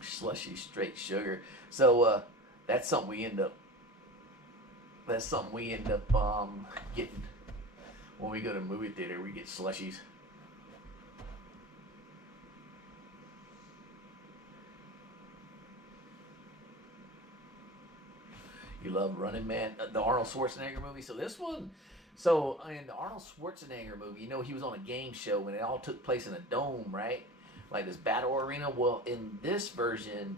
Slushy straight sugar. So that's something we end up. That's something we end up getting when we go to the movie theater. We get slushies. You love Running Man, the Arnold Schwarzenegger movie. So this one, so in the Arnold Schwarzenegger movie, you know, he was on a game show and it all took place in a dome, right? Like this battle arena. Well, in this version,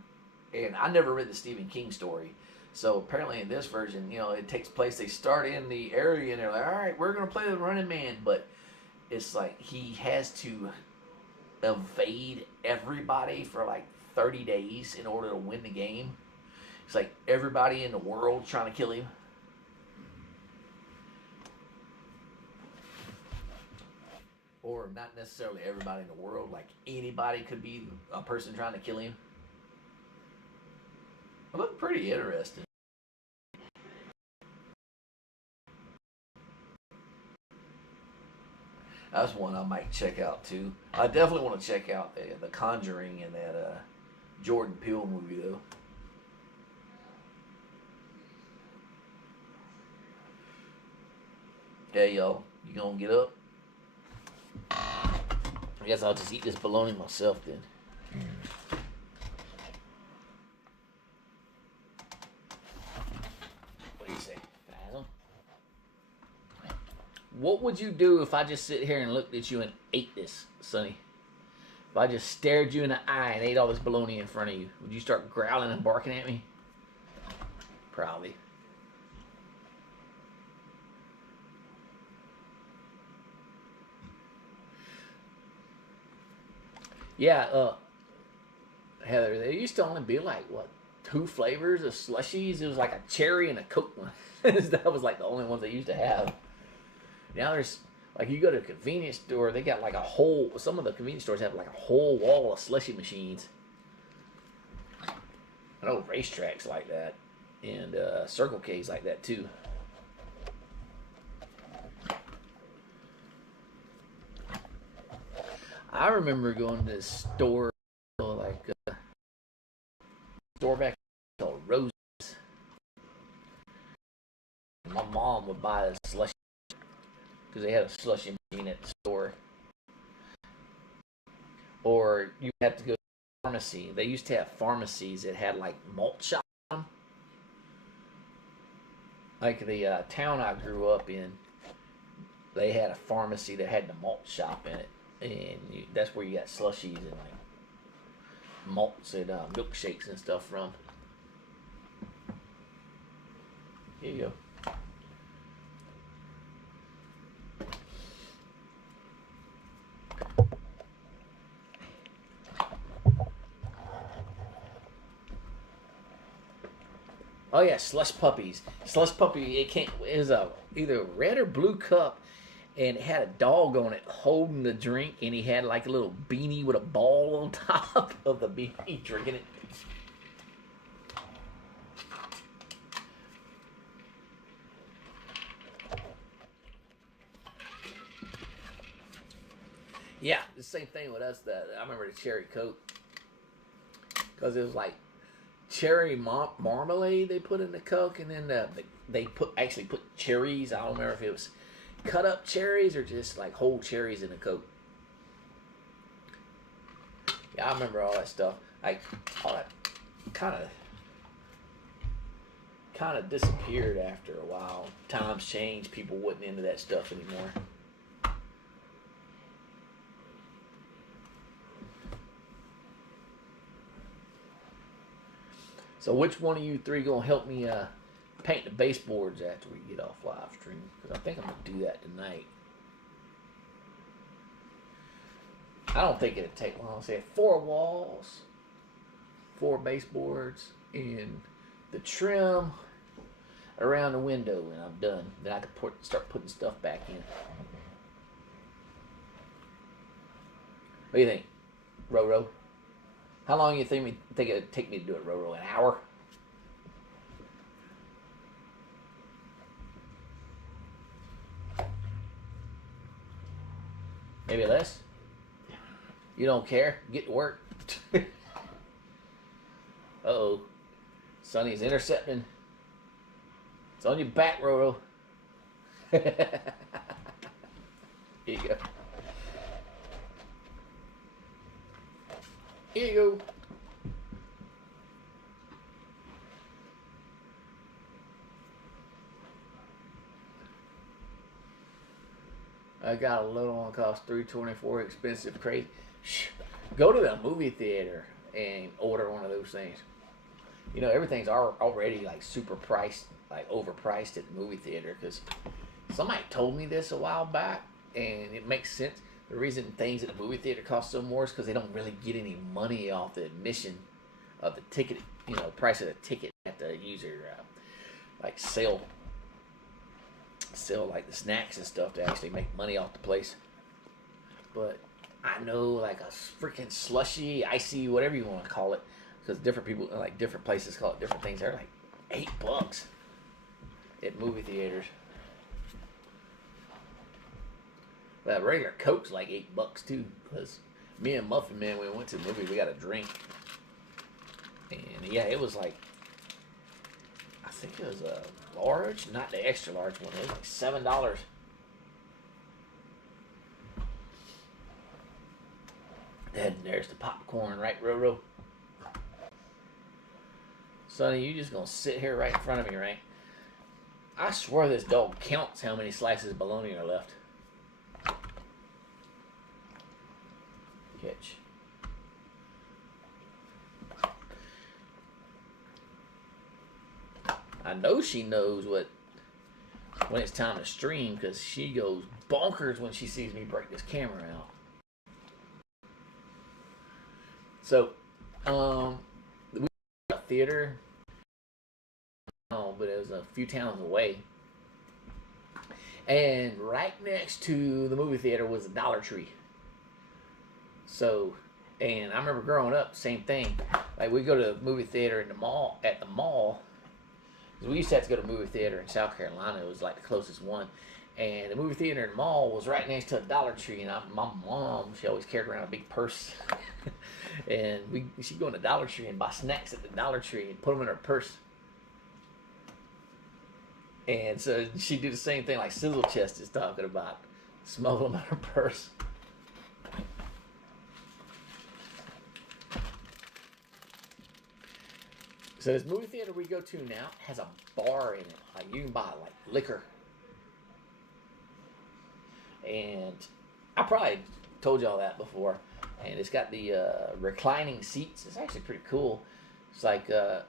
and I never read the Stephen King story, so apparently in this version, you know, it takes place, they start in the area and they're like, all right, we're going to play the Running Man. But it's like he has to evade everybody for like 30 days in order to win the game. It's like everybody in the world trying to kill him. Or not necessarily everybody in the world, like anybody could be a person trying to kill him. It looked pretty interesting. That's one I might check out too. I definitely want to check out the Conjuring and that Jordan Peele movie though. Okay, y'all, you gonna get up? I guess I'll just eat this bologna myself then. What do you say, Faisal? What would you do if I just sit here and looked at you and ate this, Sonny? If I just stared you in the eye and ate all this bologna in front of you, would you start growling and barking at me? Probably. Yeah, Heather, there used to only be like, what, 2 flavors of slushies? It was like a cherry and a Coke one. That was like the only ones they used to have. Now there's, like, you go to a convenience store, they got like a whole, some of the convenience stores have like a whole wall of slushy machines. I know racetracks like that, and Circle K's like that too. I remember going to this store, like store back called Roses. My mom would buy a slushie because they had a slushie machine at the store. Or you have to go to the pharmacy. They used to have pharmacies that had like malt shop on them. Like the town I grew up in, they had a pharmacy that had the malt shop in it. And that's where you got slushies and like malts and milkshakes and stuff from. Here you go. Oh yeah, slush puppies. Slush puppy. It was a either red or blue cup. And it had a dog on it holding the drink, and he had like a little beanie with a ball on top of the beanie drinking it. Yeah, the same thing with us. I remember the cherry Coke, because it was like cherry marmalade they put in the Coke, and then they actually put cherries. I don't remember if it was cut up cherries or just like whole cherries in a Coke. Yeah, I remember all that stuff. Like all that kind of disappeared after a while. Times changed. People wasn't into that stuff anymore. So which one of you three gonna help me paint the baseboards after we get off live stream? Because I think I'm gonna do that tonight. I don't think it'd take long. Say 4 walls, 4 baseboards, and the trim around the window, and I'm done. Then I can start putting stuff back in. What do you think, Roro? How long do you think it'd take me to do it, Roro? An hour? Maybe less? You don't care? Get to work. Uh-oh. Sonny's intercepting. It's on your back, Roro. Here you go. Here you go. I got a little one, cost $324, expensive, crazy. Shh. Go to the movie theater and order one of those things. You know, everything's already like super priced, like overpriced at the movie theater, because somebody told me this a while back, and it makes sense. The reason things at the movie theater cost so more is because they don't really get any money off the admission of the ticket, you know, price of the ticket at the user, like sell like the snacks and stuff to actually make money off the place. But I know like a freaking slushy, icy, whatever you want to call it, because different people, like different places call it different things. They're like $8 at movie theaters. But regular Coke's like $8 too, because me and Muffin Man, when we went to the movie, we got a drink. And yeah, it was like, I think it was a large, not the extra large one. It was like $7. And there's the popcorn, right, Roro? Sonny, you just gonna sit here right in front of me, right? I swear this dog counts how many slices of bologna are left. Catch. I know she knows when it's time to stream, because she goes bonkers when she sees me break this camera out. So, we got a theater, but it was a few towns away, and right next to the movie theater was a Dollar Tree. So, and I remember growing up, same thing. Like, we go to the movie theater in the mall, at the mall. Because we used to have to go to the movie theater in South Carolina. It was like the closest one. And the movie theater in the mall was right next to a Dollar Tree. And my mom, she always carried around a big purse. And she'd go in the Dollar Tree and buy snacks at the Dollar Tree and put them in her purse. And so she'd do the same thing like Sizzle Chest is talking about. Smuggle them in her purse. So this movie theater we go to now has a bar in it. Like, you can buy like liquor. And I probably told y'all that before. And it's got the reclining seats. It's actually pretty cool. It's like, I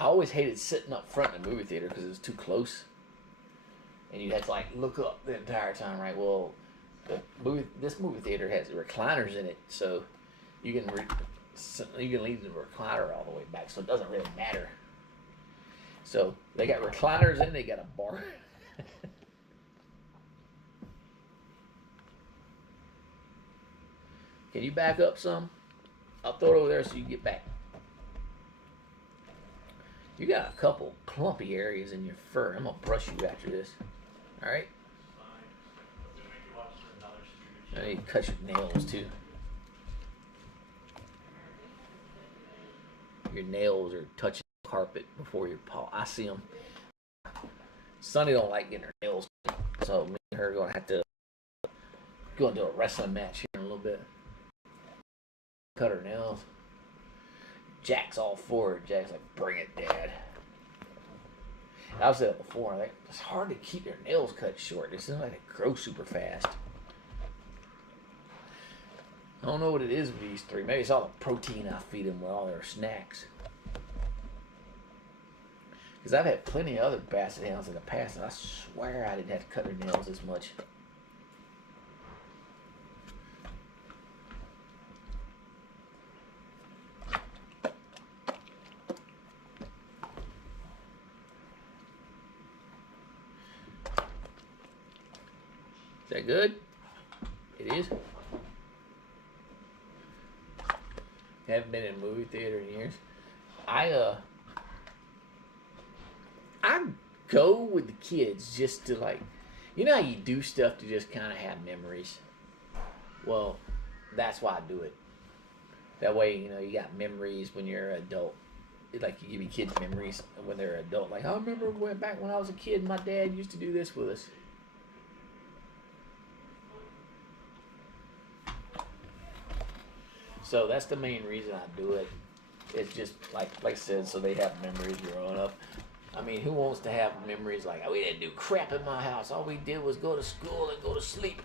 always hated sitting up front in the movie theater because it was too close. And you had to like look up the entire time, right? Well, this movie theater has recliners in it. So you can leave the recliner all the way back, so it doesn't really matter. So they got recliners and they got a bar. Can you back up some? I'll throw it over there so you can get back. You got a couple clumpy areas in your fur. I'm gonna brush you after this. All right. I need to cut your nails too. Your nails are touching the carpet before your paw. I see them. Sonny don't like getting her nails, so me and her are gonna have to go and do a wrestling match here in a little bit. Cut her nails. Jack's all for it. Jack's like, bring it, Dad. And I've said it before. Like, it's hard to keep their nails cut short. It seems like they grow super fast. I don't know what it is with these three. Maybe it's all the protein I feed them with all their snacks. Because I've had plenty of other basset hounds in the past, and I swear I didn't have to cut their nails as much. Is that good? It is. Haven't been in a movie theater in years. I go with the kids just to like, you know how you do stuff to just kind of have memories. Well, that's why I do it. That way, you know, you got memories when you're an adult. Like you give your kids memories when they're an adult. Like I remember back when I was a kid, my dad used to do this with us. So that's the main reason I do it. It's just like I said, so they have memories growing up. I mean, who wants to have memories like, oh, we didn't do crap in my house. All we did was go to school and go to sleep.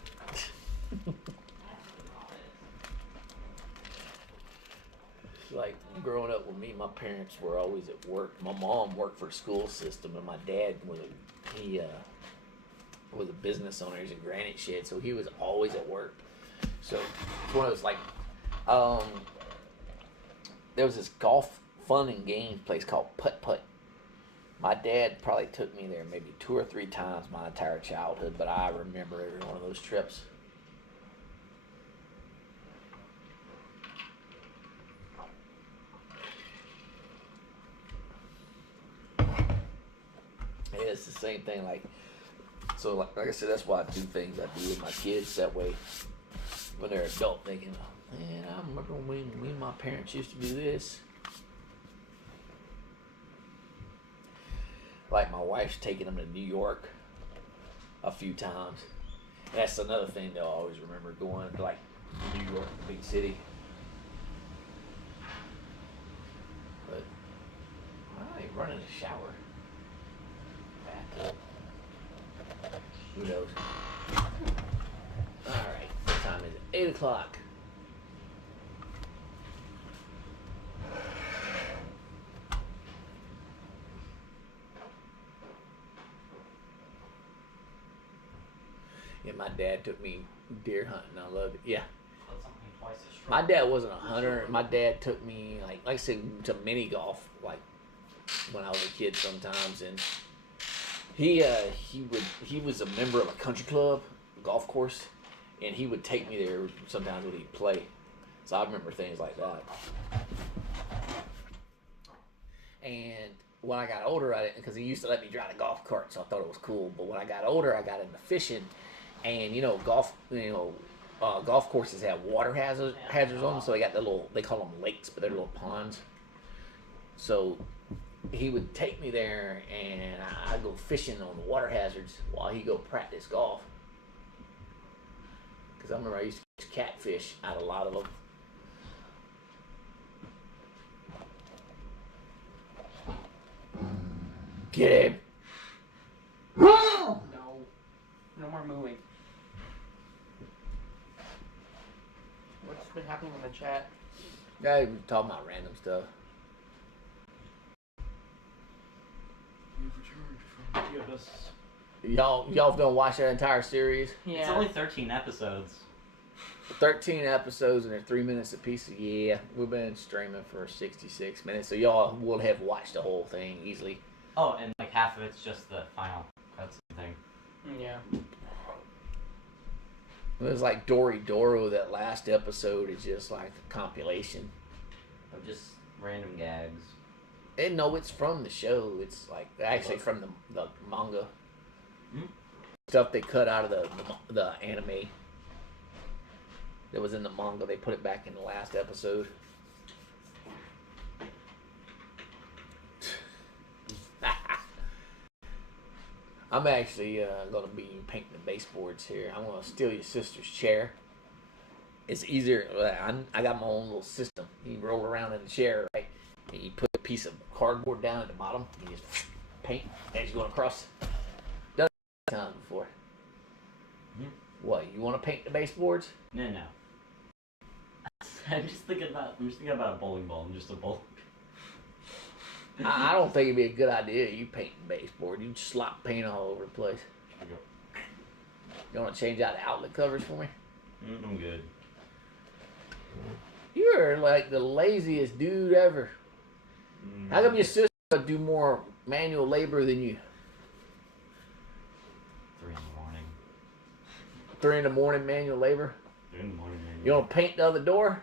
Like growing up with me, my parents were always at work. My mom worked for the school system, and my dad was a business owner. He's a granite shed, so he was always at work. So it's one of those like. There was this golf fun and games place called Putt Putt. My dad probably took me there maybe 2 or 3 times my entire childhood, but I remember every one of those trips. Yeah, it's the same thing. Like I said, that's why I do things I do with my kids. That way, when they're adult, they can. Man, I remember when me and my parents used to do this. Like my wife's taking them to New York a few times. That's another thing they'll always remember, going to like New York, the big city. But I ain't running a shower. Bathtub. Who knows? Alright, what time is it? 8 o'clock. Yeah, my dad took me deer hunting. I loved it. Yeah. My dad wasn't a hunter. My dad took me like I said, to mini golf like when I was a kid sometimes, and he was a member of a country club, golf course, and he would take me there sometimes when he'd play. So I remember things like that. And when I got older, I didn't, because he used to let me drive a golf cart, so I thought it was cool. But when I got older, I got into fishing. And golf courses have water hazards on them, so they got they call them lakes, but they're little ponds. So he would take me there, and I'd go fishing on the water hazards while he go practice golf. Because I remember I used to catch catfish out of a lot of them. Get him! No. No more mooing. What's been happening in the chat? Yeah, we talking about random stuff. Y'all gonna watch that entire series? Yeah. It's only 13 episodes. 13 episodes and they're 3 minutes apiece. Yeah, we've been streaming for 66 minutes, so y'all will have watched the whole thing easily. Oh, and like half of it's just the final cutscene thing. Yeah. It was like Dory Doro. That last episode is just like a compilation Of just random gags. And no, it's from the show. It's like actually from the manga. Hmm? Stuff they cut out of the anime that was in the manga. They put it back in the last episode. I'm actually going to be painting the baseboards here. I'm going to steal your sister's chair. It's easier. I got my own little system. You roll around in the chair, right? And you put a piece of cardboard down at the bottom. You just paint as you're going across. Done it time before. Hmm? What? You want to paint the baseboards? No. I'm just thinking about a bowling ball and just a bowl. I don't think it'd be a good idea. You painting baseboard. You slop paint all over the place. You want to change out the outlet covers for me? I'm good. You're like the laziest dude ever. How come your sister do more manual labor than you? 3 in the morning. 3 in the morning manual labor? 3 in the morning. You want to paint the other door?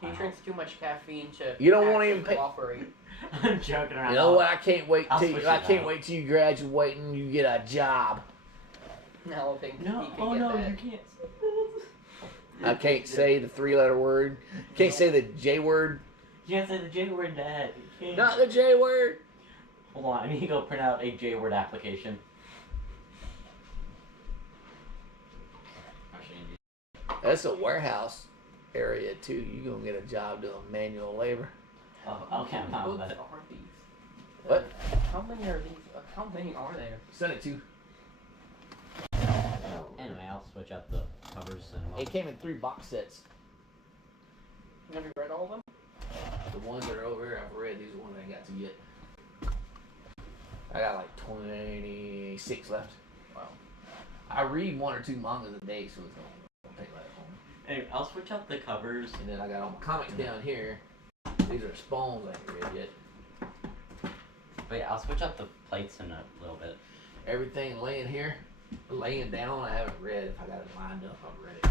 He drinks too much caffeine to. You don't wanna actually even pay- cooperate. I'm joking around. You know what? I can't wait I'll till switch I it can't out. wait till you graduate and you get a job. No, I think No, he can oh get no, that. you can't. I can't say the 3-letter word. Can't say the J word. You can't say the J word, Dad. You can't. Not the J word. Hold on, I need to go print out a J word application. That's a warehouse area too. You gonna get a job doing manual labor. Oh, okay, I'm not What with it. are these? What? How many are these? How many are there? Send it to. Anyway, I'll switch out the covers and. It came in 3 box sets. Have you read all of them? The ones that are over here, I've read. These are the ones I ain't got to yet. I got like 26 left. Wow. I read 1 or 2 mangas a day, so it's gonna take that long. Anyway, I'll switch out the covers. And then I got all my comics down here. These are spawns I ain't read yet. But yeah, I'll switch out the plates in a little bit. Everything laying here, laying down, I haven't read. If I got it lined up, I've read it.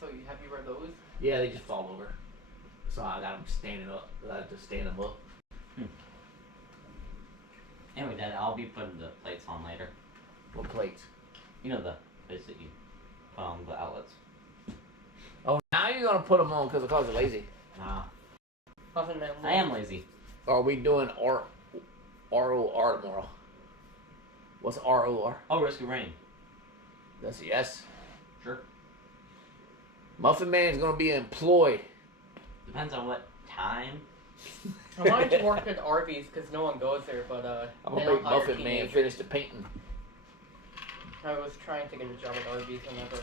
So have you read those? Yeah, they just fall over. So I got them standing up. I have to stand them up. Anyway, Dad, I'll be putting the plates on later. What plates? You know the plates that you put on the outlets. Oh, now you're gonna put them on because you're lazy. Nah, Muffin Man. I am lazy. Are we doing R-O-R tomorrow? What's R-O-R? Oh, Risk of Rain. That's a yes. Sure. Muffin Man's gonna be employed. Depends on what time. I wanted to work at Arby's because no one goes there, but I'm they gonna don't make hire Muffin Man teenagers. finish the painting. I was trying to get a job at Arby's whenever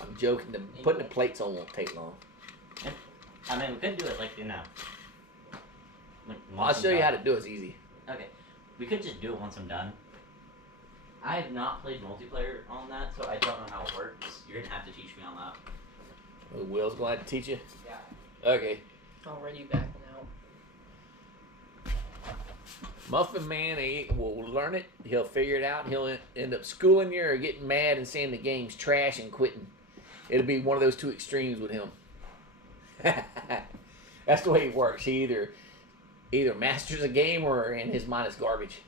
I'm joking. Putting the plates on won't take long. I mean, we could do it like, you know. Like, I'll once show I'm you how done. to do it. It's easy. Okay. We could just do it once I'm done. I have not played multiplayer on that, so I don't know how it works. You're gonna have to teach me on that. Well, Will's gonna have to teach you. Yeah. Okay. Already back now. Muffin Man, he will learn it. He'll figure it out. He'll end up schooling you or getting mad and saying the game's trash and quitting. It'll be one of those 2 extremes with him. That's the way he works. He either masters a game or in his mind it's garbage.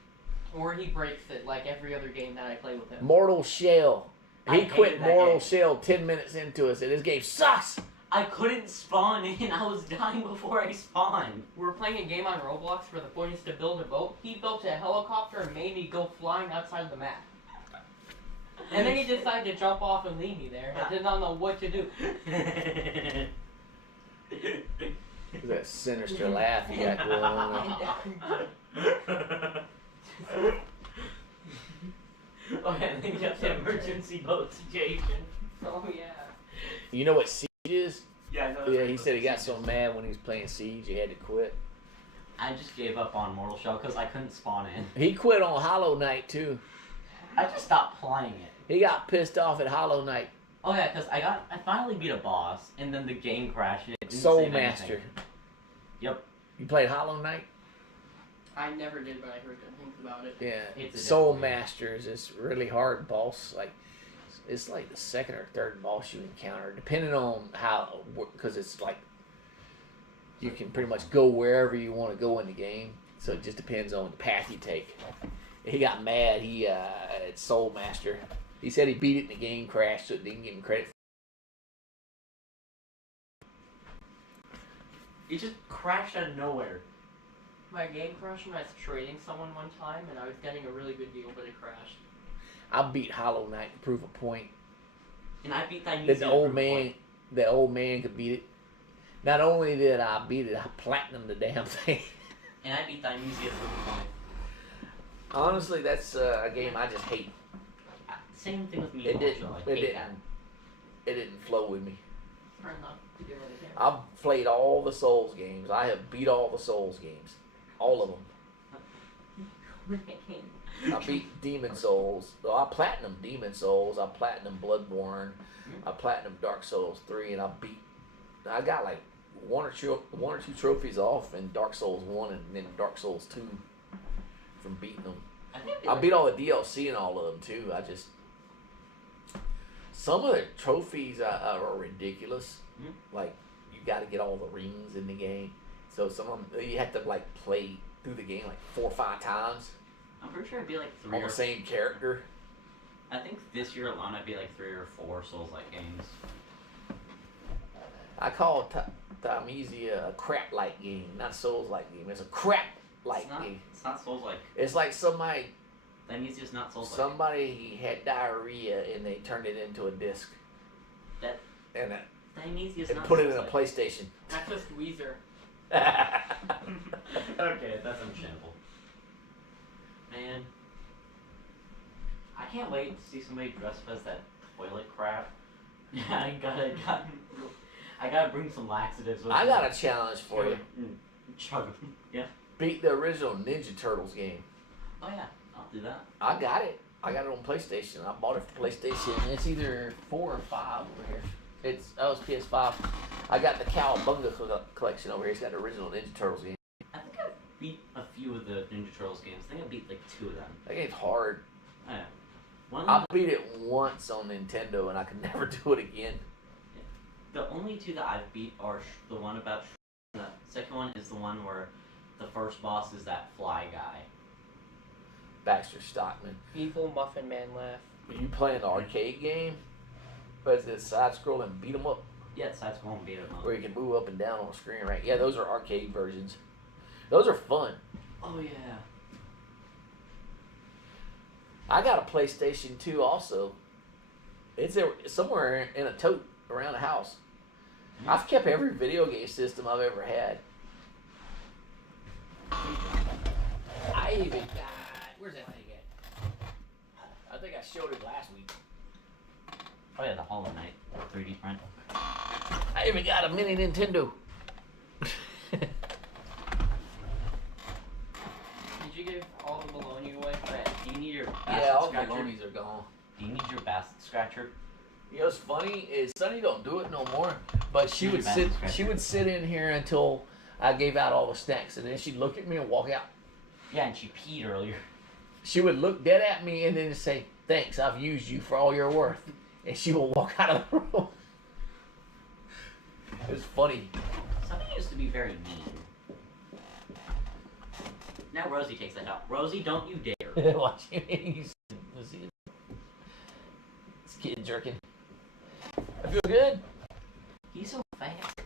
Or he breaks it like every other game that I play with him. Mortal Shell. He I quit hated that Mortal game. Shell 10 minutes into it. Said this game sucks. I couldn't spawn in. I was dying before I spawned. We were playing a game on Roblox where the point is to build a boat. He built a helicopter and made me go flying outside the map. And then he decided to jump off and leave me there. I did not know what to do. That sinister laugh you got going on. Oh yeah, then you have the emergency boat situation. Oh yeah. You know what Siege is? Yeah, I know. Yeah, he said he got so mad when he was playing Siege he had to quit. I just gave up on Mortal Shell because I couldn't spawn in. He quit on Hollow Knight too. I just stopped playing it. He got pissed off at Hollow Knight. Oh yeah, because I finally beat a boss, and then the game crashed. And it didn't Soul save Master. anything. Yep. You played Hollow Knight? I never did, but I heard good things about it. Yeah. It's a Soul different game. Master is this really hard boss. Like it's like the 2nd or 3rd boss you encounter, depending on how, because it's like you can pretty much go wherever you want to go in the game. So it just depends on the path you take. He got mad. He at Soul Master. He said he beat it and the game crashed, so it didn't give him credit. It just crashed out of nowhere. My game crashed when I was trading someone one time, and I was getting a really good deal, but it crashed. I beat Hollow Knight to prove a point. And I beat that That the old man could beat it. Not only did I beat it, I platinumed the damn thing. And I beat Dionysius with a point. Honestly, that's a game I just hate. Same thing with me. It and didn't. Mortal Shell. I It hate didn't. that. It didn't flow with me. Try not to do it again. I've played all the Souls games. I have beat all the Souls games. all of them. I beat Demon Souls. Well, I platinum Demon Souls. I platinum Bloodborne. I platinum Dark Souls 3, and I got like one or two trophies off in Dark Souls 1 and then Dark Souls 2 from beating them. I beat all the DLC and all of them too. Some of the trophies are ridiculous. Like, you got to get all the rings in the game. So some of them, you have to like play through the game like 4 or 5 times. I'm pretty sure it'd be like 3 on the same character. I think this year alone I'd be like 3 or 4 Souls-like games. I call Thamnesia a crap-like game, not Souls-like game. It's a crap-like game. It's not Souls-like. It's like somebody. Thamnesia's not Souls-like. Somebody had diarrhea and they turned it into a disc. Thamnesia's and not put it in Souls-like. a PlayStation. That's just Weezer. Okay, that's understandable. Man, I can't wait to see somebody dressed up as that toilet crap. Yeah, I gotta bring some laxatives with I me. got a challenge for you. Chug 'em. Yeah. Beat the original Ninja Turtles game. Oh yeah, I'll do that. I got it. I got it on PlayStation. I bought it for PlayStation. It's either 4 or 5 over here. It's PS5. I got the Cowabunga collection over here. It's got the original Ninja Turtles game. I think I beat a few of the Ninja Turtles games. I think I beat like 2 of them. That game's hard. Oh, yeah. One I beat it once on Nintendo and I could never do it again. The only 2 that I've beat are the one about. The second one is the one where the first boss is that fly guy. Baxter Stockman. Evil Muffin Man laugh. Are you playing the arcade game? But is it side scrolling beat 'em up? Yeah, it's side scrolling beat 'em up. Where you can move up and down on the screen, right? Yeah, those are arcade versions. Those are fun. Oh yeah. I got a PlayStation 2 also. It's somewhere in a tote around the house. I've kept every video game system I've ever had. I even got... Where's that thing at? I think I showed it last week. Oh yeah, the Hollow Knight 3D print. I even got a mini Nintendo. Did you give all the Bologna away? Do you need your basket Yeah, all the scratcher? balonies are gone. Do you need your basket scratcher? You know what's funny is Sunny don't do it no more, but she would sit in here until I gave out all the snacks, and then she'd look at me and walk out. Yeah, and she peed earlier. She would look dead at me and then say, "Thanks, I've used you for all your worth," and she will walk out of the room. It was funny. Sunny used to be very mean. Now Rosie takes that out. Rosie, don't you dare. Watch him. This kid jerking. I feel good. He's so fast.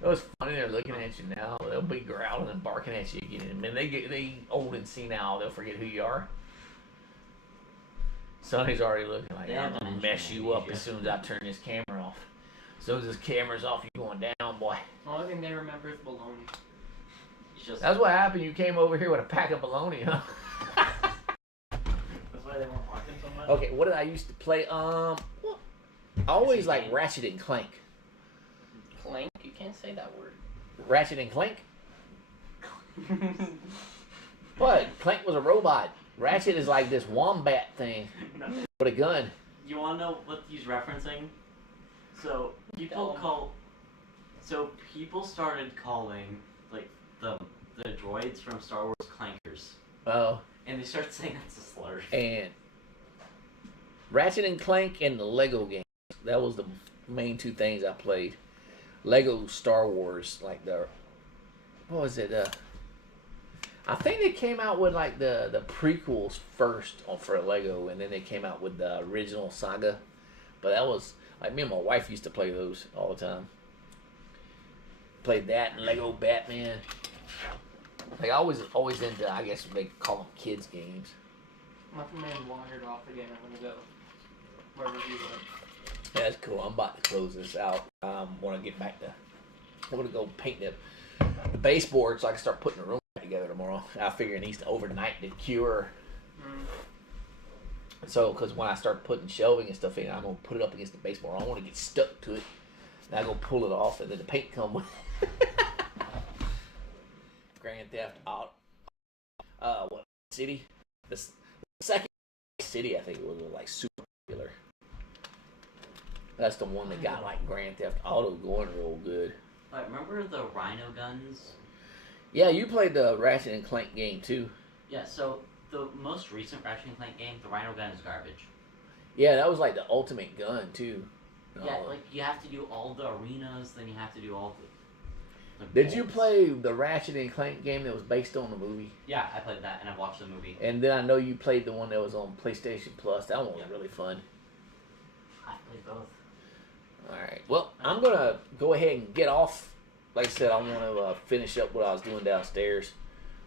It was funny. They're looking at you now. They'll be growling and barking at you again. And then they old and senile. They'll forget who you are. Sonny's already looking like, I'm gonna mess you up as soon as I turn this camera off. As soon as this camera's off, you're going down, boy. The only thing they remember is bologna. That's what happened. You came over here with a pack of bologna, huh? That's why they weren't walking so much. Okay, what did I used to play? I always like Ratchet and Clank. Clank? You can't say that word. Ratchet and Clank? What? Clank was a robot. Ratchet is like this wombat thing with a gun. You want to know what he's referencing? So people started calling like the droids from Star Wars clankers. Oh. And they started saying that's a slur. And Ratchet and Clank and the Lego games. That was the main 2 things I played. Lego Star Wars, like what was it? I think they came out with like the prequels first for Lego, and then they came out with the original saga. But that was like me and my wife used to play those all the time. Played that and Lego Batman. Like I always into, I guess they call them kids games. Muffin Man wandered off again. I'm gonna go wherever he went. Yeah, that's cool. I'm about to close this out. Want to get back to. I'm gonna go paint the baseboard so I can start putting the room back together tomorrow. I figure it needs to overnight to cure. So, because when I start putting shelving and stuff in, I'm gonna put it up against the baseboard. I don't want to get stuck to it. And I go pull it off, and then the paint come with. Grand Theft Auto. What city? The second city, I think it was like super popular. That's the one that got like Grand Theft Auto going real good. But remember the Rhino guns? Yeah, you played the Ratchet and Clank game too. Yeah, so the most recent Ratchet and Clank game, the Rhino gun is garbage. Yeah, that was like the ultimate gun too. Yeah, like you have to do all the arenas, then you have to do all the Did you bolts. play the Ratchet and Clank game that was based on the movie? Yeah, I played that and I watched the movie. And then I know you played the one that was on PlayStation Plus. That one was really fun. I played both. Alright, well, I'm going to go ahead and get off. Like I said, I want to finish up what I was doing downstairs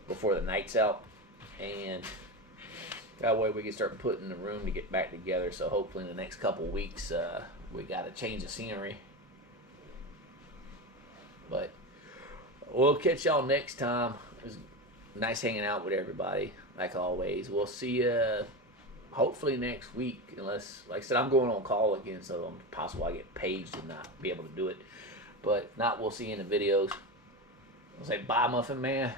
before the night's out. And that way we can start putting the room to get back together. So hopefully in the next couple weeks, we got to change the scenery. But we'll catch y'all next time. It was nice hanging out with everybody, like always. We'll see you hopefully next week, unless, like I said, I'm going on call again, so it's possible I get paged and not be able to do it. But if not, we'll see you in the videos. I'll say bye, Muffin Man.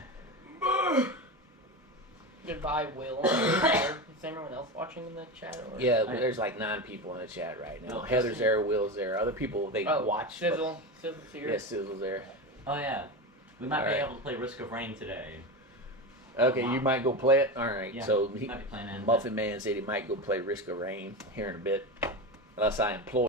Goodbye, Will. Is anyone else watching in the chat? Or? Yeah, but there's like 9 people in the chat right now. No, Heather's there, Will's there. Other people, they watch. but- Sizzle. Sizzle's here. Yeah, Sizzle's there. Oh yeah. We might be Alright. able to play Risk of Rain today. Okay, you might go play it? Alright, Yeah, so might be playing it. Muffin Man said he might go play Risk of Rain here in a bit. Unless I employ